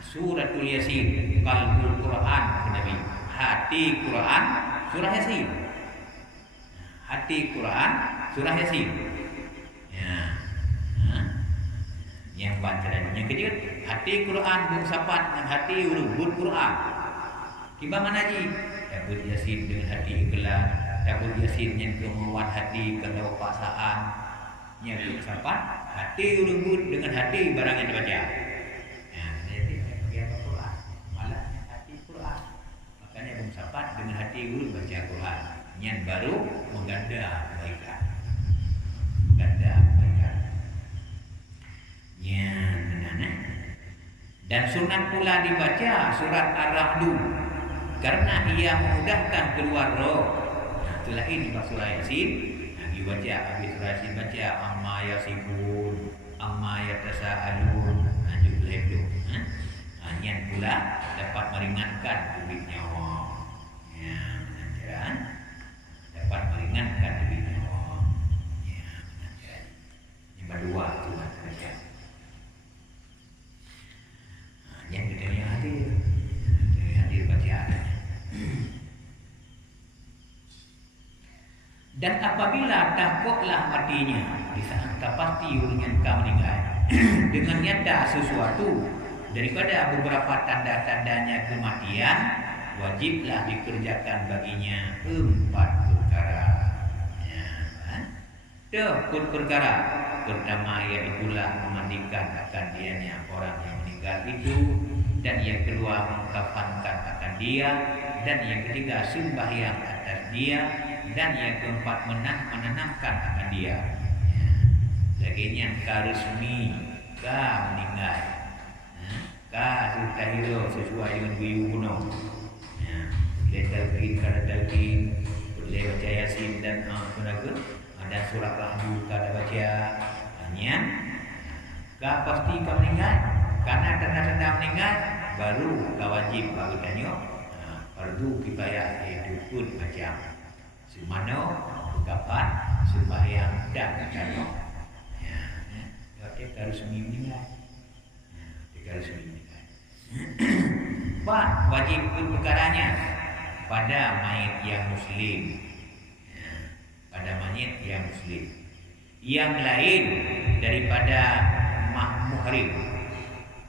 suratul Yasin, qalbul Quran, Nabi, hati Quran, surah Yasin, hati Quran, surah Yasin. Yang baca dan yang kedua hati Quran bersapat dengan hati urut Quran. Timbangan haji takut Yasin dengan hati ikhlas, takut Yasin yang menguat hati kalau paksaan yang bersapat hati urut dengan hati barang yang dibaca. Jadi dia Quran malah hati Quran. Makanya bersapat dengan hati urut baca Quran yang baru mengganda kebaikan. Dan sunat pula dibaca surat Ar-Ra'du karena ia memudahkan keluar roh. Itulah ini surah Yasin. Dibaca habis surah Yasin baca amma yasifun, amma yatasaalun, juga itu. Yang pula dapat meringankan tubuh nyawa. Dapat meringankan tubuh nyawa. Yang kedua itu baca. Yang kedua hadir bacaan. Dan apabila takutlah matinya di saat pasti dengan kau meninggal dengan nyata sesuatu daripada beberapa tanda-tandanya kematian, wajiblah dikerjakan baginya 4 perkara. Ya, pun perkara pertama iaitulah memandikan akan dianya orang yang meninggal itu, dan yang kedua mengkafankan akan dia, dan yang ketiga sembahyang atas dia, dan yang keempat menanamkan akan dia. Laginya resmi ka meninggal, ka tahiro sesuai dengan biu kuno. Boleh talqin, boleh baca yasin dan ada surat rahmu kada baca. Hanya ka pasti ka meninggal, karena tanda-tanda meninggal baru ka wajib baru tanya. Fardu kifayah itu pun macam semana kapan sembahyang dan tanya. Dia harus meninggal. Dia harus meninggal. Wajib perkaranya pada mayit yang muslim. Pada mayit yang muslim. Yang lain daripada muhrim.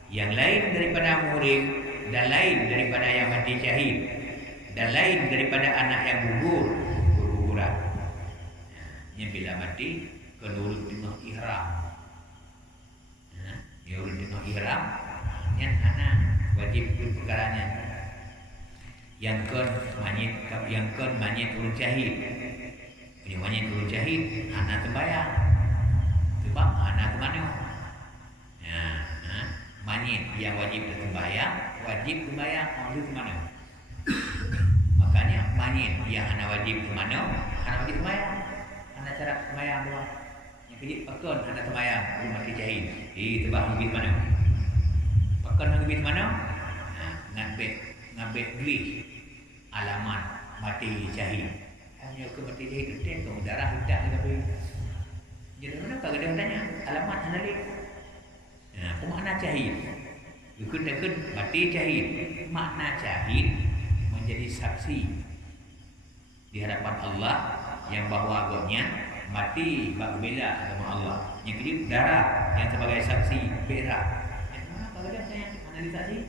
Yang lain daripada muhrim, dan lain daripada yang mati syahid, dan lain daripada anak yang guguran. Yang bila mati kenurut dengan ihram. Dia urut dengan ihram, yang anak wajib perkaranya. Yang kon mayit urut syahid. Punya mayit urut syahid, anak sembahyang. Sebab anak ke mana? Mayit yang wajib sembahyang, maksud ke mana? Makanya mayit yang anak wajib ke mana? Anak wajib sembahyang. Anak cara sembahyang doang. Jadi pakon anak sembahyang rumah mati syahid. Tebak pergi ke mana? Pakon pergi ke mana? Ngabek glis alamat mati syahid. Hanya ke mati syahid itu ke darah tidak tapi. Jadi mana kalau dia tanya alamat analis. Makna syahid. Ikut mati syahid. Makna syahid menjadi saksi di hadapan Allah yang bahawa agaknya mati berbela agama Allah. Yang kedua darah yang sebagai saksi berak. Kalau dia tanya analisasi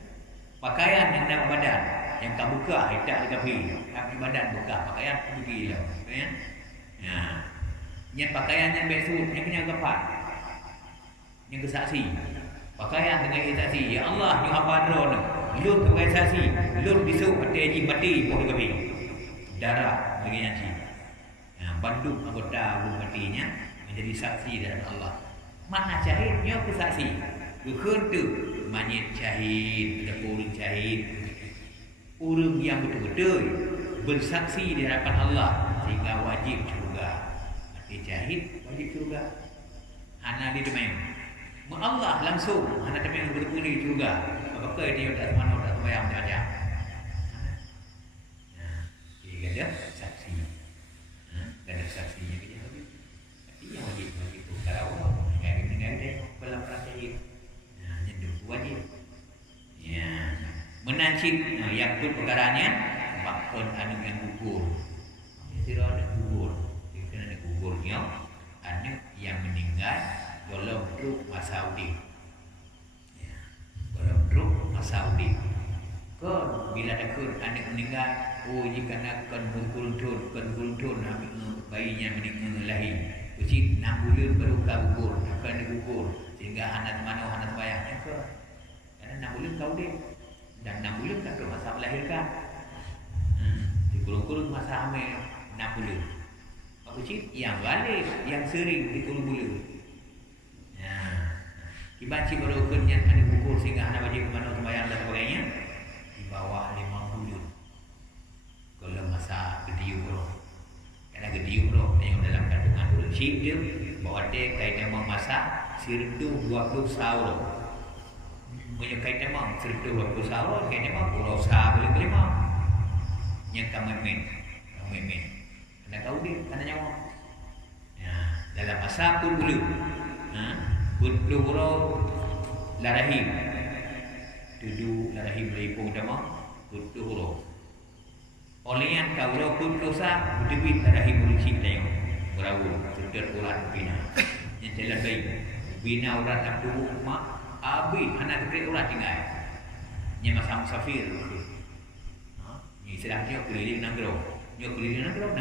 pakaian yang dalam badan yang tak buka tidak dikapi. Kami badan buka pakaian pergi lah. Ya. Yang pakaian yang besut yang kena kepat. Yang kesaksi. Pakaian dengan saksi. Ya Allah, ni apa drone? Lur sebagai saksi. Lur besuk mati pun dikapi. Darah bagi nyanyi. Bandung anggota belum matinya menjadi saksi dalam Allah. Mana syahidnya kesaksi. Bukan tu mayit syahid, orang syahid, orang yang betul-betul bersaksi di hadapan Allah sehingga wajib syurga. Mati syahid wajib syurga. Anak di demam. Allah langsung anak demam betul-betul di syurga. Apakah dia tak mana tak sembahyang macam-macam. Dia ada saksi. Dan ada saksinya ke dia habis. Tapi yang wajib itu kalau yang dengan dia dalam percaya. Yang wajib. Ya, menancip yang pun perkaranya bakon anu yang gugur. Dia ada gugur. Dia kena ada gugurnya anak yang meninggal dalam truk masaudi. Ya, dalam truk masaudi. Kon bila ada kun anak meninggal, jika nak kon kultur bayinya meninggal lahir. Uci 6 bulan baru gugur, akan gugur sehingga anak sembahyang ke. Karena 6 bulan kau dia. Dan 6 bulan tak ke masa melahirkan. Dikurung-kurung masa hamil 6 bulan. Uci yang balik, yang sering dikurung bulan. Ya. Kibanci baru kun yang ada gugur sehingga anak wajib mana sembahyang dan sebagainya. Di bawah 5 bulan. Kalau masa gede umroh. Karena gede umroh yang dalam kandungan urusip dia bahawa dia kaitan memasak sirdu 20 sahur. Punya kaitan mem sirdu 20 sahur, kaitan mem pulau sah boleh kelima. Yang kamen. Kena kau dia, kena nyawa. Ya, dalam masa pun bulu. Pulau larahim. Tudu larahim leipung dama pulau. Oleh yang kau pun dosa berdebit larahim berucik tayang berawul sudah urat bina. Yang jalan baik bina urat nak tubuh mak abi anak kecil urat tinggal. Yang masa musafir. Istilah dia keliling Nagro. Dia keliling Nagro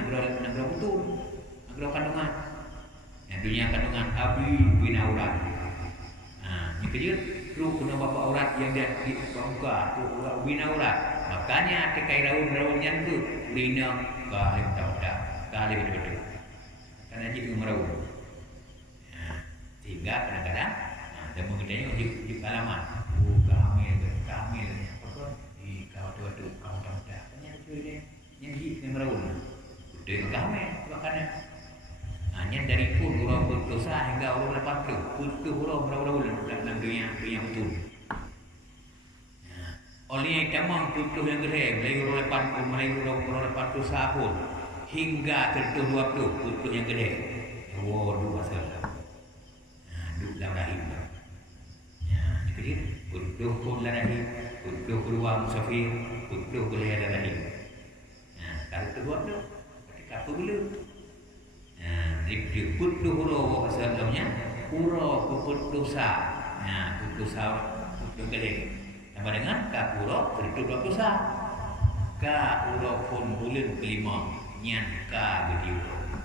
betul. Nagro kandungan. Yang dunia kandungan Abi bin Aurat. Ini kerja tu kena bapa aurat yang dia buka tu bin Aurat. Makanya tekai raun yang tu urina kali betul-betul. Kali betul-betul. Karena jitu merau. Sehingga kadang-kadang dia mengenai di halaman. Kamil ni apa di kau tu dah. Yang hit ni merau. Dia kamil makanya hanya dari pun orang berdosa hingga orang lepas tu putus orang merau-rau dalam dunia betul. Oleh tamang putus yang gede, Melayu orang lepas dosa pun hingga tertutup waktu putus yang gede. Dua masalah. Duduk dalam rahim. Jadi putus pun dalam rahim, putus keluar musafir, putus boleh dalam rahim. Kalau terbuat tu, ketika apa gula? Dia putus huruf sebelumnya, huruf keputusa. Putusa, putus gede. Sama dengan kapuro tertutup dosa. Ka huruf pun bulan kelima, nyan ka gede huruf.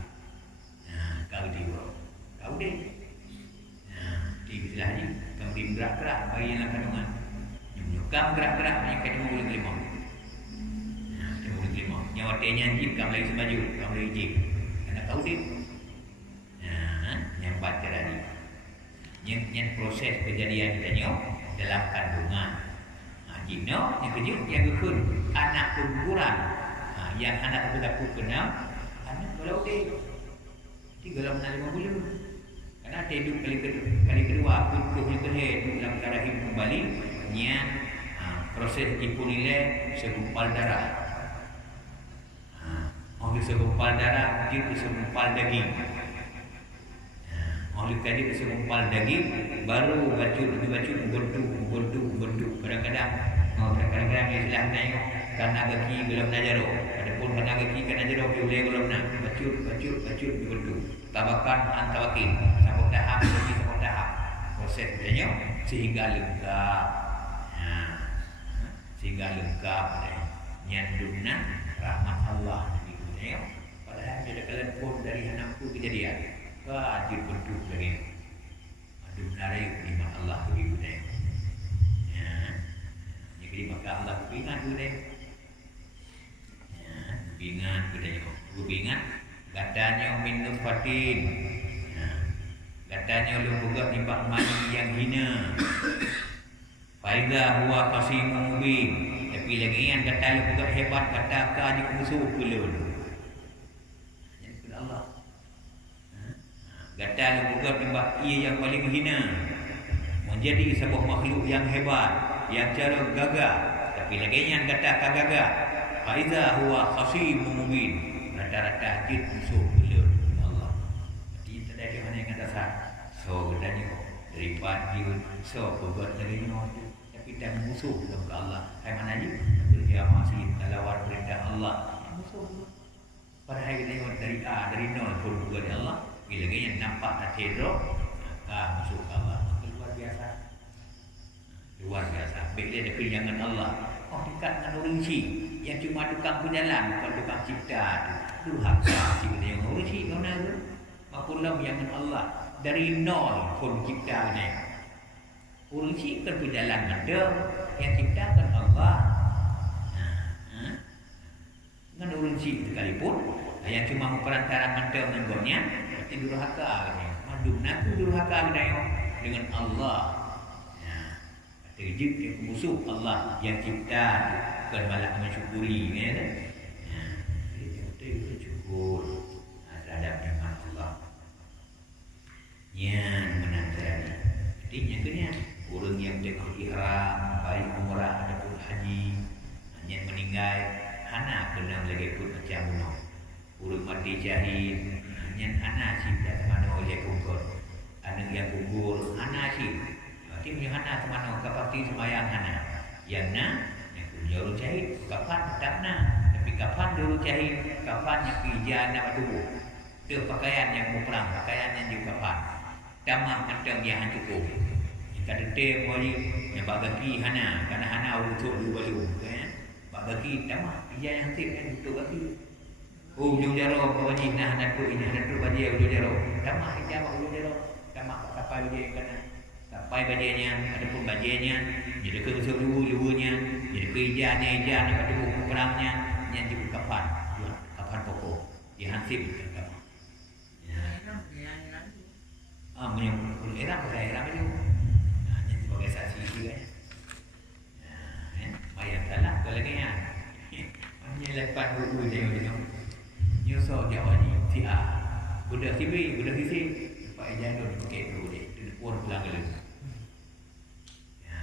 Ka gede huruf. Kau deh. Di lagi kami gerak-gerak bagi yang kandungan. Nyukam gerak-gerak yang kena bulan kelima. Kena bulan kelima. Yang waktunya jip kami lagi semaju, kami lagi jip. Karena kau deh. Yang baca tadi. Yang proses kejadian kita nyok dalam kandungan. Jino yang kerja yang gekun anak keguguran. Yang anak aku kenal anak kalau deh. 3 bulan. Karena hidup kali kedua putus yang terakhir dalam rahim kembali yang proses dipunilai segumpal darah. Oleh segumpal darah dia segumpal daging. Oleh tadi segumpal daging baru bacun bentuk. Kadang-kadang istilah tengok karena gaki belum najaro. Adapun karena gaki kan najaro boleh belum nak bacun bentuk. Tabakan antawakin sampai tahap proses dia sehingga lengkap nyandunan rahmat Allah begitu ya. Padahal ada kalian pun dari anakku kejadian wajib bentuk dari adun dari nikmat Allah begitu ya. Jadi maka Allah ingat tu deh. Ingat ingat katanya minum fatin. Katanya lu buka timbang mani yang hina. Faida huwa qasimun mubin. Tapi lagi yang kata lu buka hebat kata ka di musuh pula. Jadi Allah. Kata lu buka timbang ia yang paling hina. Menjadi sebuah makhluk yang hebat, yang cara gagah. Tapi lagi yang kata ka gagah. Faida huwa qasimun mubin. Rata-rata jid musuh beliau Allah. Jadi tak ada mana yang dasar. So katanya daripada dia so berbuat lagi tu. Tapi tak musuh kepada Allah. Hai mana je? Dia masih lawan perintah Allah. Musuh. Pada hari ini dari nol pun kepada Allah. Bila yang nampak tak terok, musuh Allah. Luar biasa. Baik dia ada kelingangan Allah. Dekat dengan orang yang cuma tukang berjalan, bukan tukang cipta tu. Durhaka cipta yang orang mana tu? Makulam yang Allah dari nol pun cipta ni. Orang kan berjalan ada, yang ciptakan Allah. Dengan orang sekalipun yang cuma memperantarakan dengannya, berarti durhaka ni. Madumna tu durhaka dengan Allah. Terjib yang musuh Allah yang cipta bukan malah mensyukuri kan. Jadi kita bersyukur terhadap nikmat Allah. Yang menantang. Jadi yang kedua orang yang tengah ihram baik umrah ataupun haji yang meninggal hana kena lagi pun macam mana. Orang mati syahid yang hana cipta mana oleh kubur. Anak yang kubur hana cipta punya hana semana kapati semayang hana yang na yang punya orang cahit kapan tak na tapi kapan dulu cahit kapan yang pijan nak tubuh tu pakaian yang mau perang pakaian yang juga kapan tamah macam yang cukup yang kata tem wali yang bagaki hana karena hana untuk dua balu kan bagi tamah ijaz yang tip kan untuk bagi. Ujung jaro bagi nah datuk ini datuk bagi ujung jaro. Tamah ijaz ujung jaro. Tamah kapal bagi kena. Sampai bajinya ada pun bajinya. Jadi ke usul luanya, jadi ke ijaznya pada buku perangnya yang juga kapal. Kapal pokok. Dia hansip kan. Menyambut era pada era itu. Yang sebagai saksi juga. Bayar salah tu lagi ya. Hanya lepas buku tengok. Nyusok Jawa ni tia. Budak tibi, budak sisi. Pak Ejandun pakai tu dia. Dia pun pulang ke lu. Ya.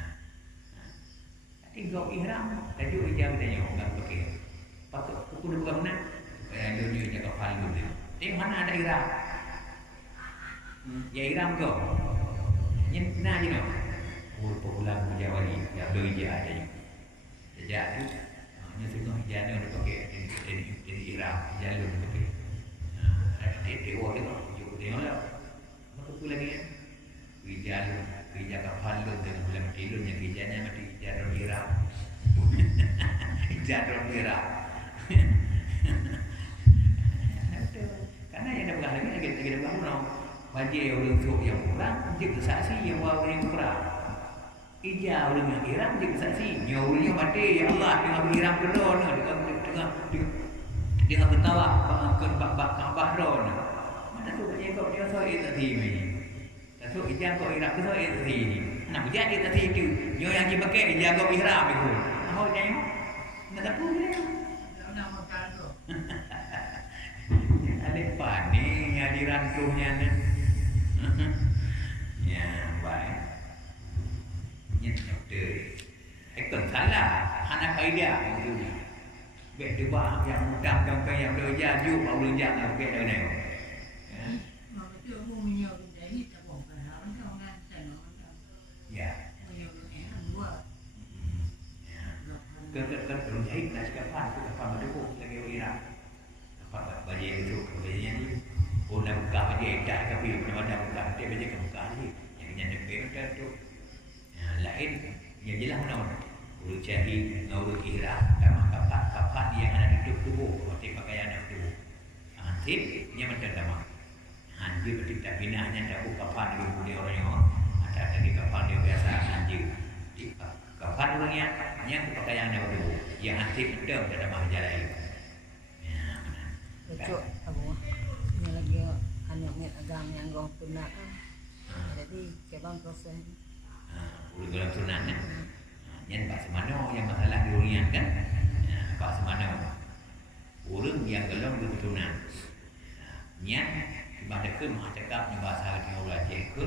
Tinggal ihram, tajuk ijam tanya orang pakai. Patut aku dah bukan mana. Pak Ejandun dia jaga palu dia. Tengok mana ada ihram. Ya ihram kau. Yang kena je no. Oh, pulang ke Jawa ni. Ya berijak aja ni. Sejak tu hanya setengah jana dia pakai ini ihram jalur dia pakai. Dia orang dia tengok lah. Maka tu lagi kan. Kerja kapal lu dengan bulan tidur yang kerjanya mati jalur ihram. Jalur ihram. Karena yang dah berlalu lagi dah berlalu. Bagi orang tua yang kurang, dia saksi yang orang yang kurang. Ijaz orang yang ihram dia bersaksi. Nyawurnya mati ya Allah dengan ihram kedon dengan ketawa Kaabah don. Mana tu kau dia soal tadi ni. Tahu ijaz kau ihram tu soal tadi ni. Nak ijaz dia tadi tu. Nyo yang dia pakai ijaz kau ihram itu. Tahu tengok. Nak tahu dia. Nak makan tu. Ada pani yang dirantuhnya ni. Ya, baik. Ikut salah anak idea itu. Bek dua yang mudah sampai yang belajar juga belajar nak bek dah ni. Maka tu aku menyuruh jadi tak boleh lah. Orang kan sana. Ya. Menyuruh ni dua. Kan jahit nak kapan tu kapan betul lagi orang. Apa baju itu bajunya ni. Oh nak buka baju tak tapi mana buka dia baju buka ni. Yang nyanda bek tu. Lain yang jelas mana urut jahit, urut ihram, tamah kapat yang ada di tubuh, seperti pakaian yang tubuh. Tip, dia macam tamah. Dia berarti tak binahnya tak kapan dia boleh orang yang ada lagi kapan dia biasa anjir. Kapan orangnya yang pakaian yang tubuh, yang tip betul tak tamah jalan. Ya, mana? Betul, abu. Ini lagi anak agama yang gong tunang. Jadi kebang proses. Urut dalam sunat kan. Yang pak semana yang masalah durian kan. Pak semana. Urut yang gelong di sunat. Yang ibadah ke mak cakap ni bahasa dia orang Aceh ke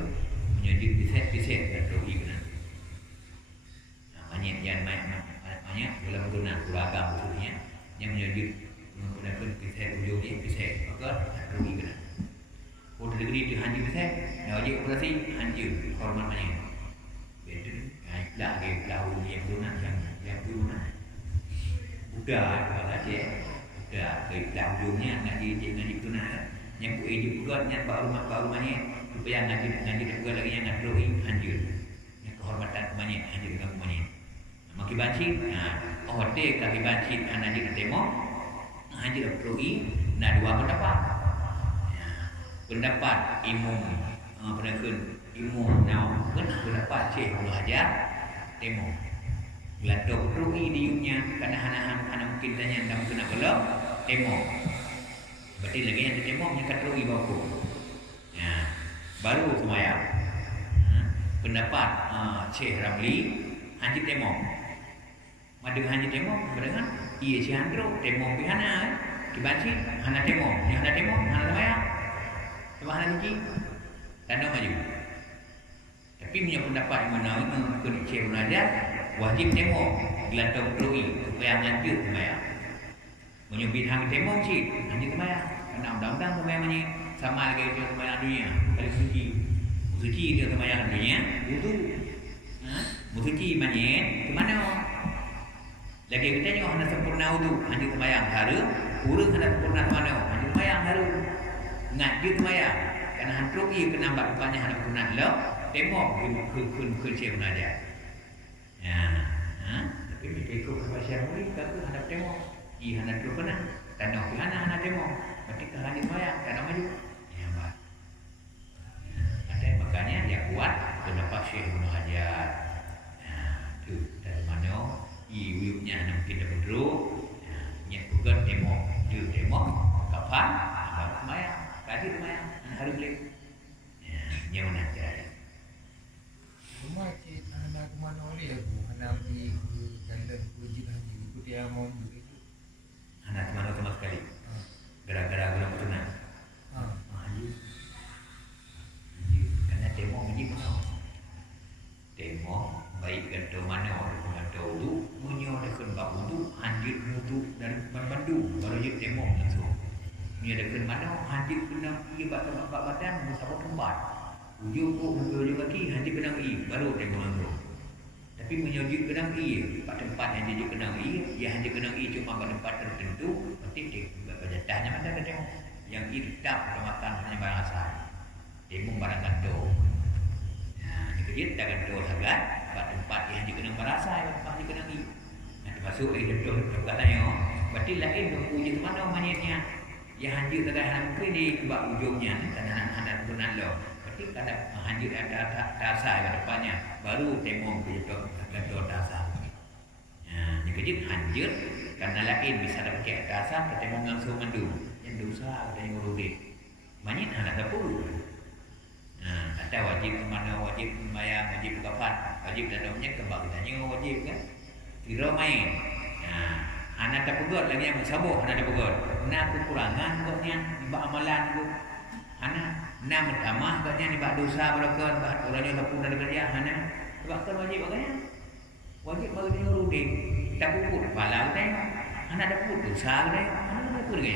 menjadi piset-piset berdoi kan. Banyak yang banyak dalam sunat beragam maksudnya yang menjadi menggunakan piset ujung dia piset maka berdoi kan. Oh negeri di hanji piset. Dah wajib operasi hanji hormat banyak. Lagi tahu yang tunang yang tunang. Budak kalau Aceh, budak kehidupan ujungnya ngaji tunang. Yang buat buatnya baru mana supaya ngaji juga lagi yang ngadoi hancur. Yang kehormatan banyak hancur dengan banyak. Maki bancit, hotel kaki bancit anak di temo hancur doi. Nah dua pendapat. Pendapat imam penakun imam now pendapat Syekh Abdul Hajar temo Gelato rugi diunya karena hana mungkin tanya dalam kena belok temo. Berarti lagi yang temo menyekat rugi baku. Ya, baru semayang. Pendapat Syekh Ramli haji temo. Madu haji temo berdengar iya si Andro temo pihana dibanci hana temo, yang hana temo hana semayang. Cuma hana haji. Tanda maju. Tapi punya pendapat yang mana itu kena Syekh Munajat wajib tengok gelantong perui supaya ngancur semayang. Menyubit hang tengok cik ngancur semayang. Kerana undang-undang semayang ni sama lagi dia semayang dunia. Kali suci. Suci dia semayang dunia. Itu. Suci manyet ke mana? Lagi kita tengok hendak sempurna itu ngancur semayang haru. Urut hendak sempurna ke mana? Ngancur semayang haru. Ngancur semayang. Kerana hantu ia kena nampak rupanya hendak sempurna lo. Tengok ke Syekh Munajat. Ya, tapi Kini teko kepastian muli kau hadap temo. I hana tu kena. Tanah hana temo. Berarti kahani bayang tanah maju. Ya bah. Ada makanya yang kuat pendapat Syekh Ibnu Hajar. Tu dari mana iunya nak kita berdua. Yang pegang temo, tu temo kapan? Baru bayang. Kadi bayang hari beli. Yang mana cara? Rumah cik anak kemana oleh aku anak di kandang puji haji ikut dia mau begitu Anak mana sama sekali. Gara-gara guna bertunang. Haji. Karena demo haji mana? Demo baik kata mana orang kata tu munyo dekat bab wudu anjir wudu dan bandu baru je demo langsung. Munyo dekat mana haji kena ia bab badan musabah tempat. Ujung ujung kaki haji kena baru demo langsung. Tapi menyujuk kenang pada tempat yang dia kenang ia hanya kenang cuma pada tempat tertentu, berarti dia tanya mana ada tengok yang tetap pada makan hanya barang asal. Dia barang kantong. Nah, dia tak kantong sangat pada tempat yang hanya kenang barang asal, tempat dia kenang Nah, termasuk dia betul katanya. Berarti lain uji mana mananya yang hanya tak mungkin di bab ujungnya tanah anak benar lo. Kadang hancur ada dasar pada depannya baru tembok begitu akan dasar. Ini kejut hancur karena lain bisa ada pakai dasar ke tembok langsung mandu yang dosa ada yang urut. Banyak anak dapur. Ada wajib mana wajib membayar wajib kapan wajib dan namanya kembali tanya wajib kan. Tidak main. Anak tak pegot lagi yang bersabar anak tak pegot. Nak kekurangan buatnya di amalan tu. Anak nak bertamah katanya ni bak dosa berlaku bak orangnya lapun dari kerja hana sebab kan wajib bagainya wajib bagi dia uruding tak puput kepala kita anak dapur dosa kita anak dapur ke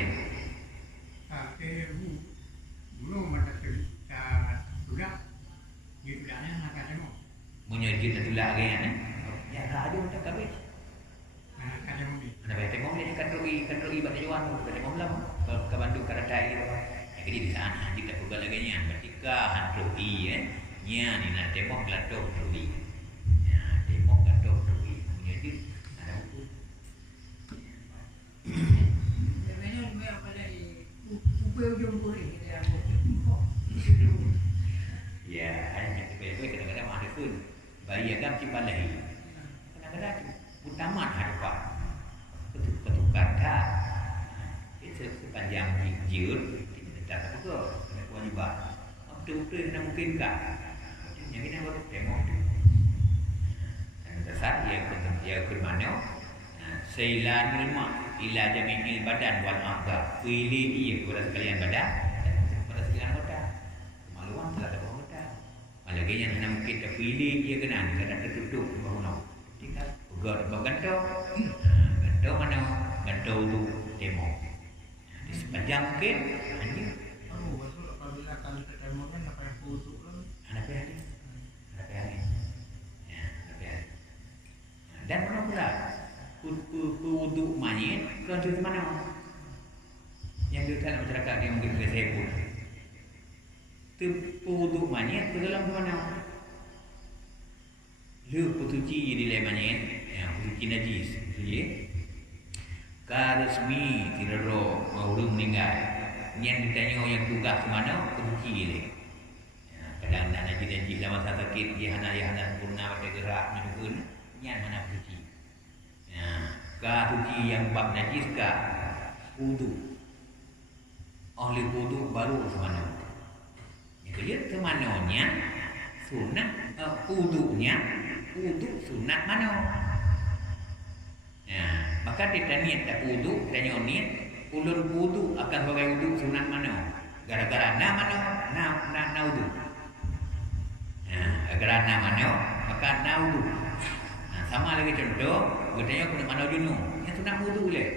belum ada cerita juga gitu kan nak kata mau menyajin tu lagi ya ada untuk kabeh kata mau anak baik tengok dia kan roi bak juan tu tengok belam ke Bandung ke Radai gitu. Jadi di sana jika pegang lagi ketika hantroi nya ni nak tembok gelato roi. Tembok gelato roi. Jadi ada buku. Sebenarnya dia apa lagi upaya ujung kuring dia buat. Ya, hanya kita kadang-kadang ada pun bayi agam cipalai. Kadang-kadang utama hadapan. Betul kata. Itu sepanjang jiut tak apa kena kewajiban. Betul-betul kena mungkinkan. Yang ini baru tengok tu. Dan dasar ia ke mana? Sailan ilma ila jami'il badan wal aqdar. Pilih ia kepada sekalian badan dan kepada sekalian anggota. Kemaluan telah ada anggota. Malagi yang nak mungkin tak pilih ia kena kadang tertutup bangunan. Tinggal pegang gantau. Gantau mana? Gantau tu tembok. Di sepanjang mungkin hanya betul apabila kali ketemu kan apa yang busuk kan anak hari dan mana pula untuk mayit ke di mana yang di dalam masyarakat yang mungkin kita sebut tu untuk mayit ke dalam mana lu putuci di dalam mayit yang putuci najis putuci resmi tidak roh orang meninggal yang ditanya yang tugas ke mana putuci ni kadang nak najis lama sakit dia hana sempurna pada gerak menukun yang mana putuci putuci yang bab najis ke wudu oleh wudu baru ke mana yang kerja ke mananya sunat wudunya wudu sunat mana maka kita niat tak wudu kita niat ulun wudu akan pakai wudu sunat mana gara-gara na wudu gara-gara na mana maka na wudu sama lagi contoh katanya kena mana dunu yang sunat wudu boleh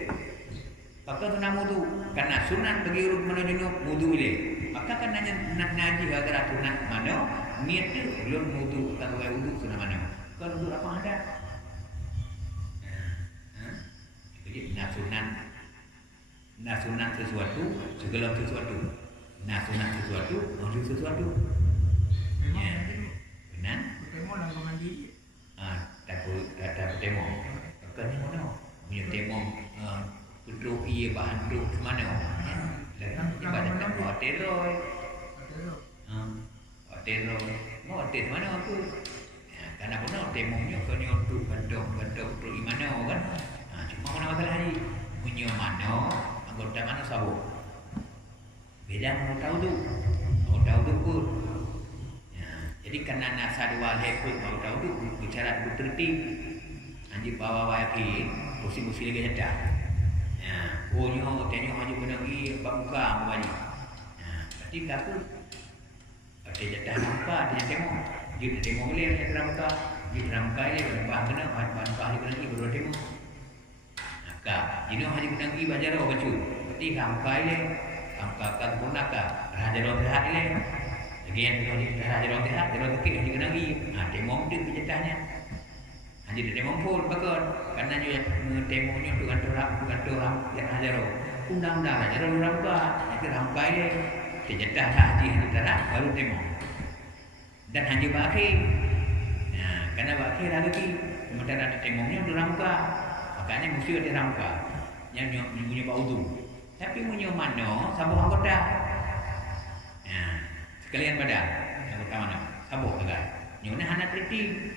maka sunat wudu karena sunat bagi urut mana dunu wudu boleh maka kan nak naji gara-gara sunat mana niat tu ulun wudu akan pakai wudu sunat mana kan wudu apa ada jadi sunat sesuatu segala sesuatu sunat sesuatu wajib sesuatu ya benar ketemu langsung mandi tak bertemu Kena mana? Punya temo duduk ia bahan duduk ke mana? Lepas tu pada tak hotel roy. Hotel roy. Mau hotel mana aku? Karena benar temonya kena untuk bentuk di mana kan? Cuma mana masalah ni? Punya mana? Anggota mana sabuk? Beda mau tahu tu. Mau tahu tu pun. Jadi karena nasa dua lekut mau tahu tu bicara tertib. Anji bawa wayaki, musim-musim lagi jeda. Oh nyo tanya maju kena pergi buka balik. Berarti aku ada jeda buka dia temo. Dia temo boleh dia terang buka. Dia terang buka dia berapa kena bahan kali kena pergi baru temo. Maka ini maju kena pergi baca roh baca. Berarti rampai dia. Rampai kan punaka. Raja roh terhad dia. Lagi yang raja roh terhad, dia roh tekik dia kena pergi. Temo dia jedanya. Jadi dia mempun bakar karena dia temonya dengan orang yang hajaro undang-undang hajaro orang tua itu rampai dia terjedah haji antara baru temo dan haji bakir karena bakir lagi sementara ada temonya orang tua makanya mesti ada rampa yang punya bau tu tapi punya mana sabuk anggota sekalian pada anggota mana sabuk agak nyona hana tertib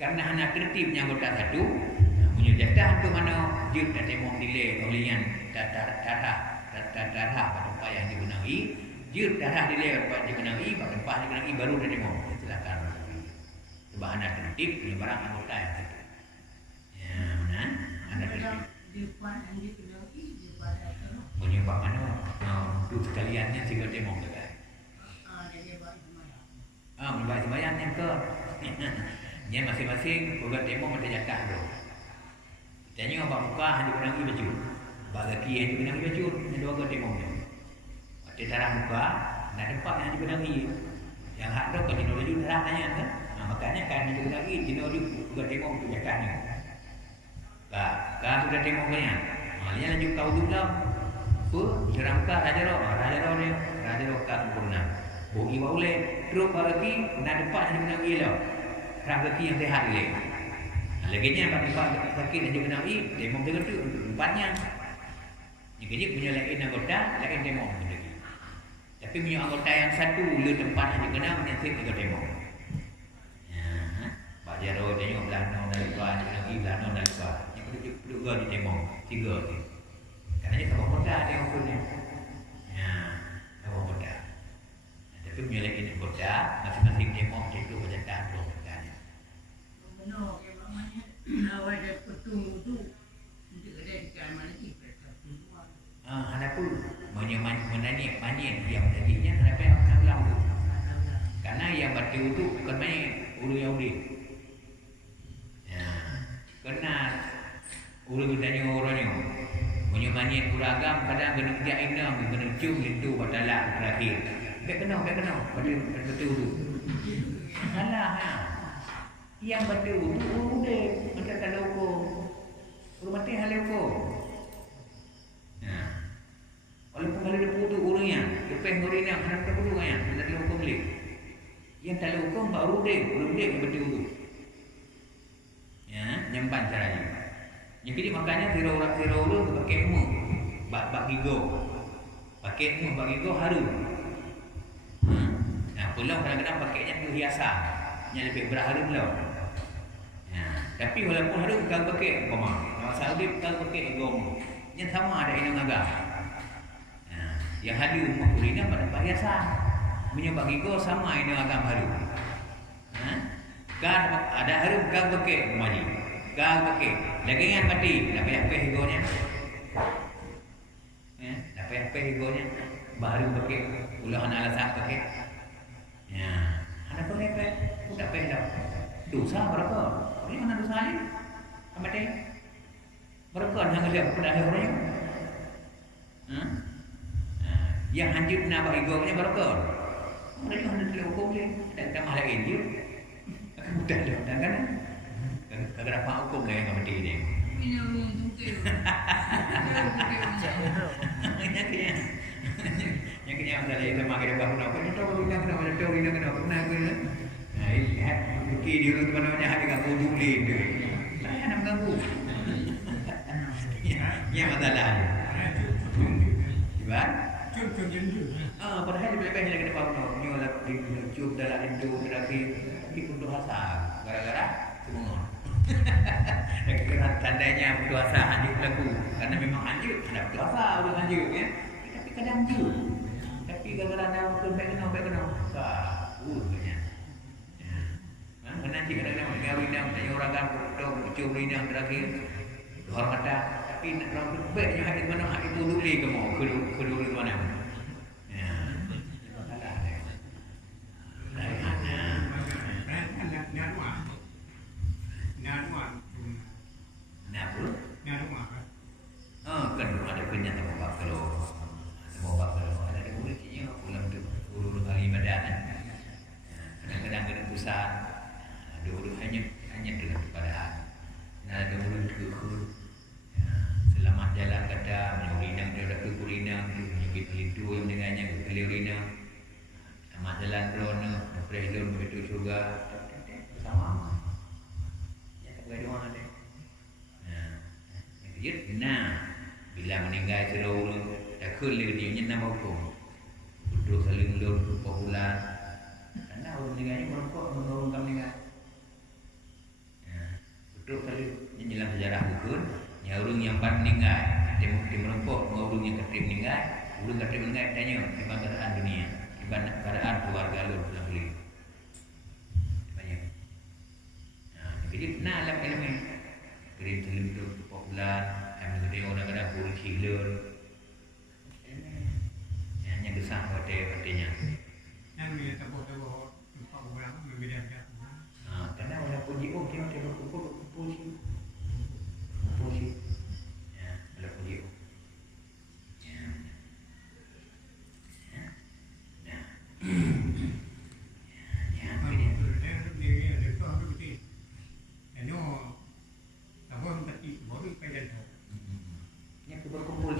karena anak tertib yang anggota satu punya jatah untuk mana jut dan temo delay olian darah pada tempat yang digunakan jut darah delay pada digunakan pada tempat digunakan baru dan temo silakan sebab anak tertib punya barang anggota yang satu mana anak tertib punya bak mana untuk sekaliannya jika temo dekat membaik sembahyang yang ke yang masing-masing program demo ada jatah tu. Tanya apa muka hanya menangi baju. Bagi yang menangi baju yang dua demo tu. Ada darah muka, dan tempat yang menangi. Yang hak tu kalau dino baju darah tanya kan. Makanya kan dia menangi dino baju program demo tu jatahnya. Kalau sudah demo punya, dia lanjut kau tu lah. Jerang muka raja roh dia, raja roh kat sempurna. Bogi boleh terus bagi dan tempat yang menangi lah. Rezeki yang sehat dia. Lagi ni apa tempat sakit dan juga nabi, demo dia tu tempatnya. Jadi punya lain anggota, lain demo lagi. Tapi punya anggota yang satu le tempat yang kena menyakit juga demo. Pak Jaro tengok belano dari luar, lagi belano dari luar. Yang kedua di demo, tiga tu. Karena dia tak anggota dia punya. Tak anggota. Tapi punya lain anggota, masing-masing demo itu berjata tu. No, que mamanya awak ada petung tu untuk ada ikan mana ni mereka semua. Anak pun menyanyi yang jadinya kenapa yang akan ulang tu? Karena yang batu tu bukan main ulu Yahudi. Karena ulu tanya orangnya menyemani kuragam kadang kena kerja inam kena cium itu batalah terakhir. Kena pada betul tu. Salah yang betul tu udah macam kalau ko rumah teh halal ko walaupun kalau dia putu orangnya kepeng orangnya anak tak perlu kan tak perlu hukum leh yang tak perlu hukum baru deh belum deh yang betul tu nyampan caranya yang jadi makanya tiro lu pakai ilmu bak gigo pakai ilmu bak gigo harum pulau kadang-kadang pakainya hiasan yang lebih berharum lah. Tapi walaupun harum kau pakai agama, kalau Saudi kau pakai agama, yang sama ada inang agama. Yang hadir rumah kulina pada perhiasan, punya bagi kau sama inang agama harum. Kan ada harum kau pakai mali, kau pakai. Lagi yang mati, nak payah pakai egonya. Nak payah pakai egonya, baru pakai, ulahan alasan pakai. Anak penepek, tak payah dah. Dosa berapa? Ini mana dosa ni? Apa dia? Berapa yang ada pada orangnya? Yang hancur nak bagi gongnya berapa? Mereka hendak dihukum dia. Dan kita malah Injil. Akan mudah dah kan? Kagak dapat hukum lah yang mati ini. Ini orang tukar. Yang kena masalah itu makin dah bahu nak. Kenapa kita kena kena? Lihat fikir dia tu mana-mana hari kan bodoh leh tu. Saya nak ganggu. Yang masalah. Iban? Cun jendu. Padahal lebih-lebih lagi depan tu. Nyo lah cium dalam Indo terakhir. Pergi putus asa. Gara-gara semua. Kira tandanya putus asa anjir berlaku. Karena memang anjir. Ada putus asa orang anjir. Ya? Tapi kadang anjir. Tapi gara-gara ada waktu baik kena. Banyak. Nanti kadang-kadang mengawin yang tanya orang kan. Cium rinang terakhir. Hormatan. Tapi nak orang baiknya hak itu mana? Hak itu dulu ke mau? Kedua mana? Kan ada punya temu kalau ada muridnya pulang tu urus hari badan. Kadang-kadang kena pusat. Dulu hanya dengan kepadaan. Ada murid ke selamat jalan kata menyurinang dia dah ke kurinang menyakit lidu yang dengannya ke kelirinang selamat jalan kerana presiden begitu juga bersama ya tak boleh doang ada nah bila meninggal seluruh dah kelir dia nama hukum betul saling lur popular karena orang meninggalnya merokok mengurungkan meninggal betul kali menjelang sejarah hukum ya orang yang pan meninggal dia merempok orang yang ketrim meninggal orang ketrim meninggal tanya ibarat keadaan dunia ibarat keadaan keluarga lu pulang beli banyak jadi alam elemen jadi terlibat popular yang gede orang kadang kurang hilir hanya gesang pada-padanya Yang dia tebuk-tebuk tempat orang berbeza-beza. Karena walaupun dia berkumpul sih ya, walaupun dia berkumpul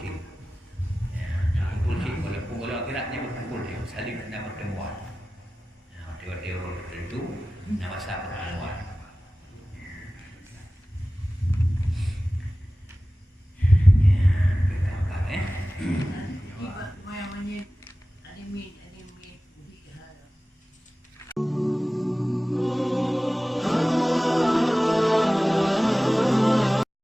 sih walaupun kalau akhiratnya berkumpul saling ada pertemuan teori-teori tertentu nama sahabat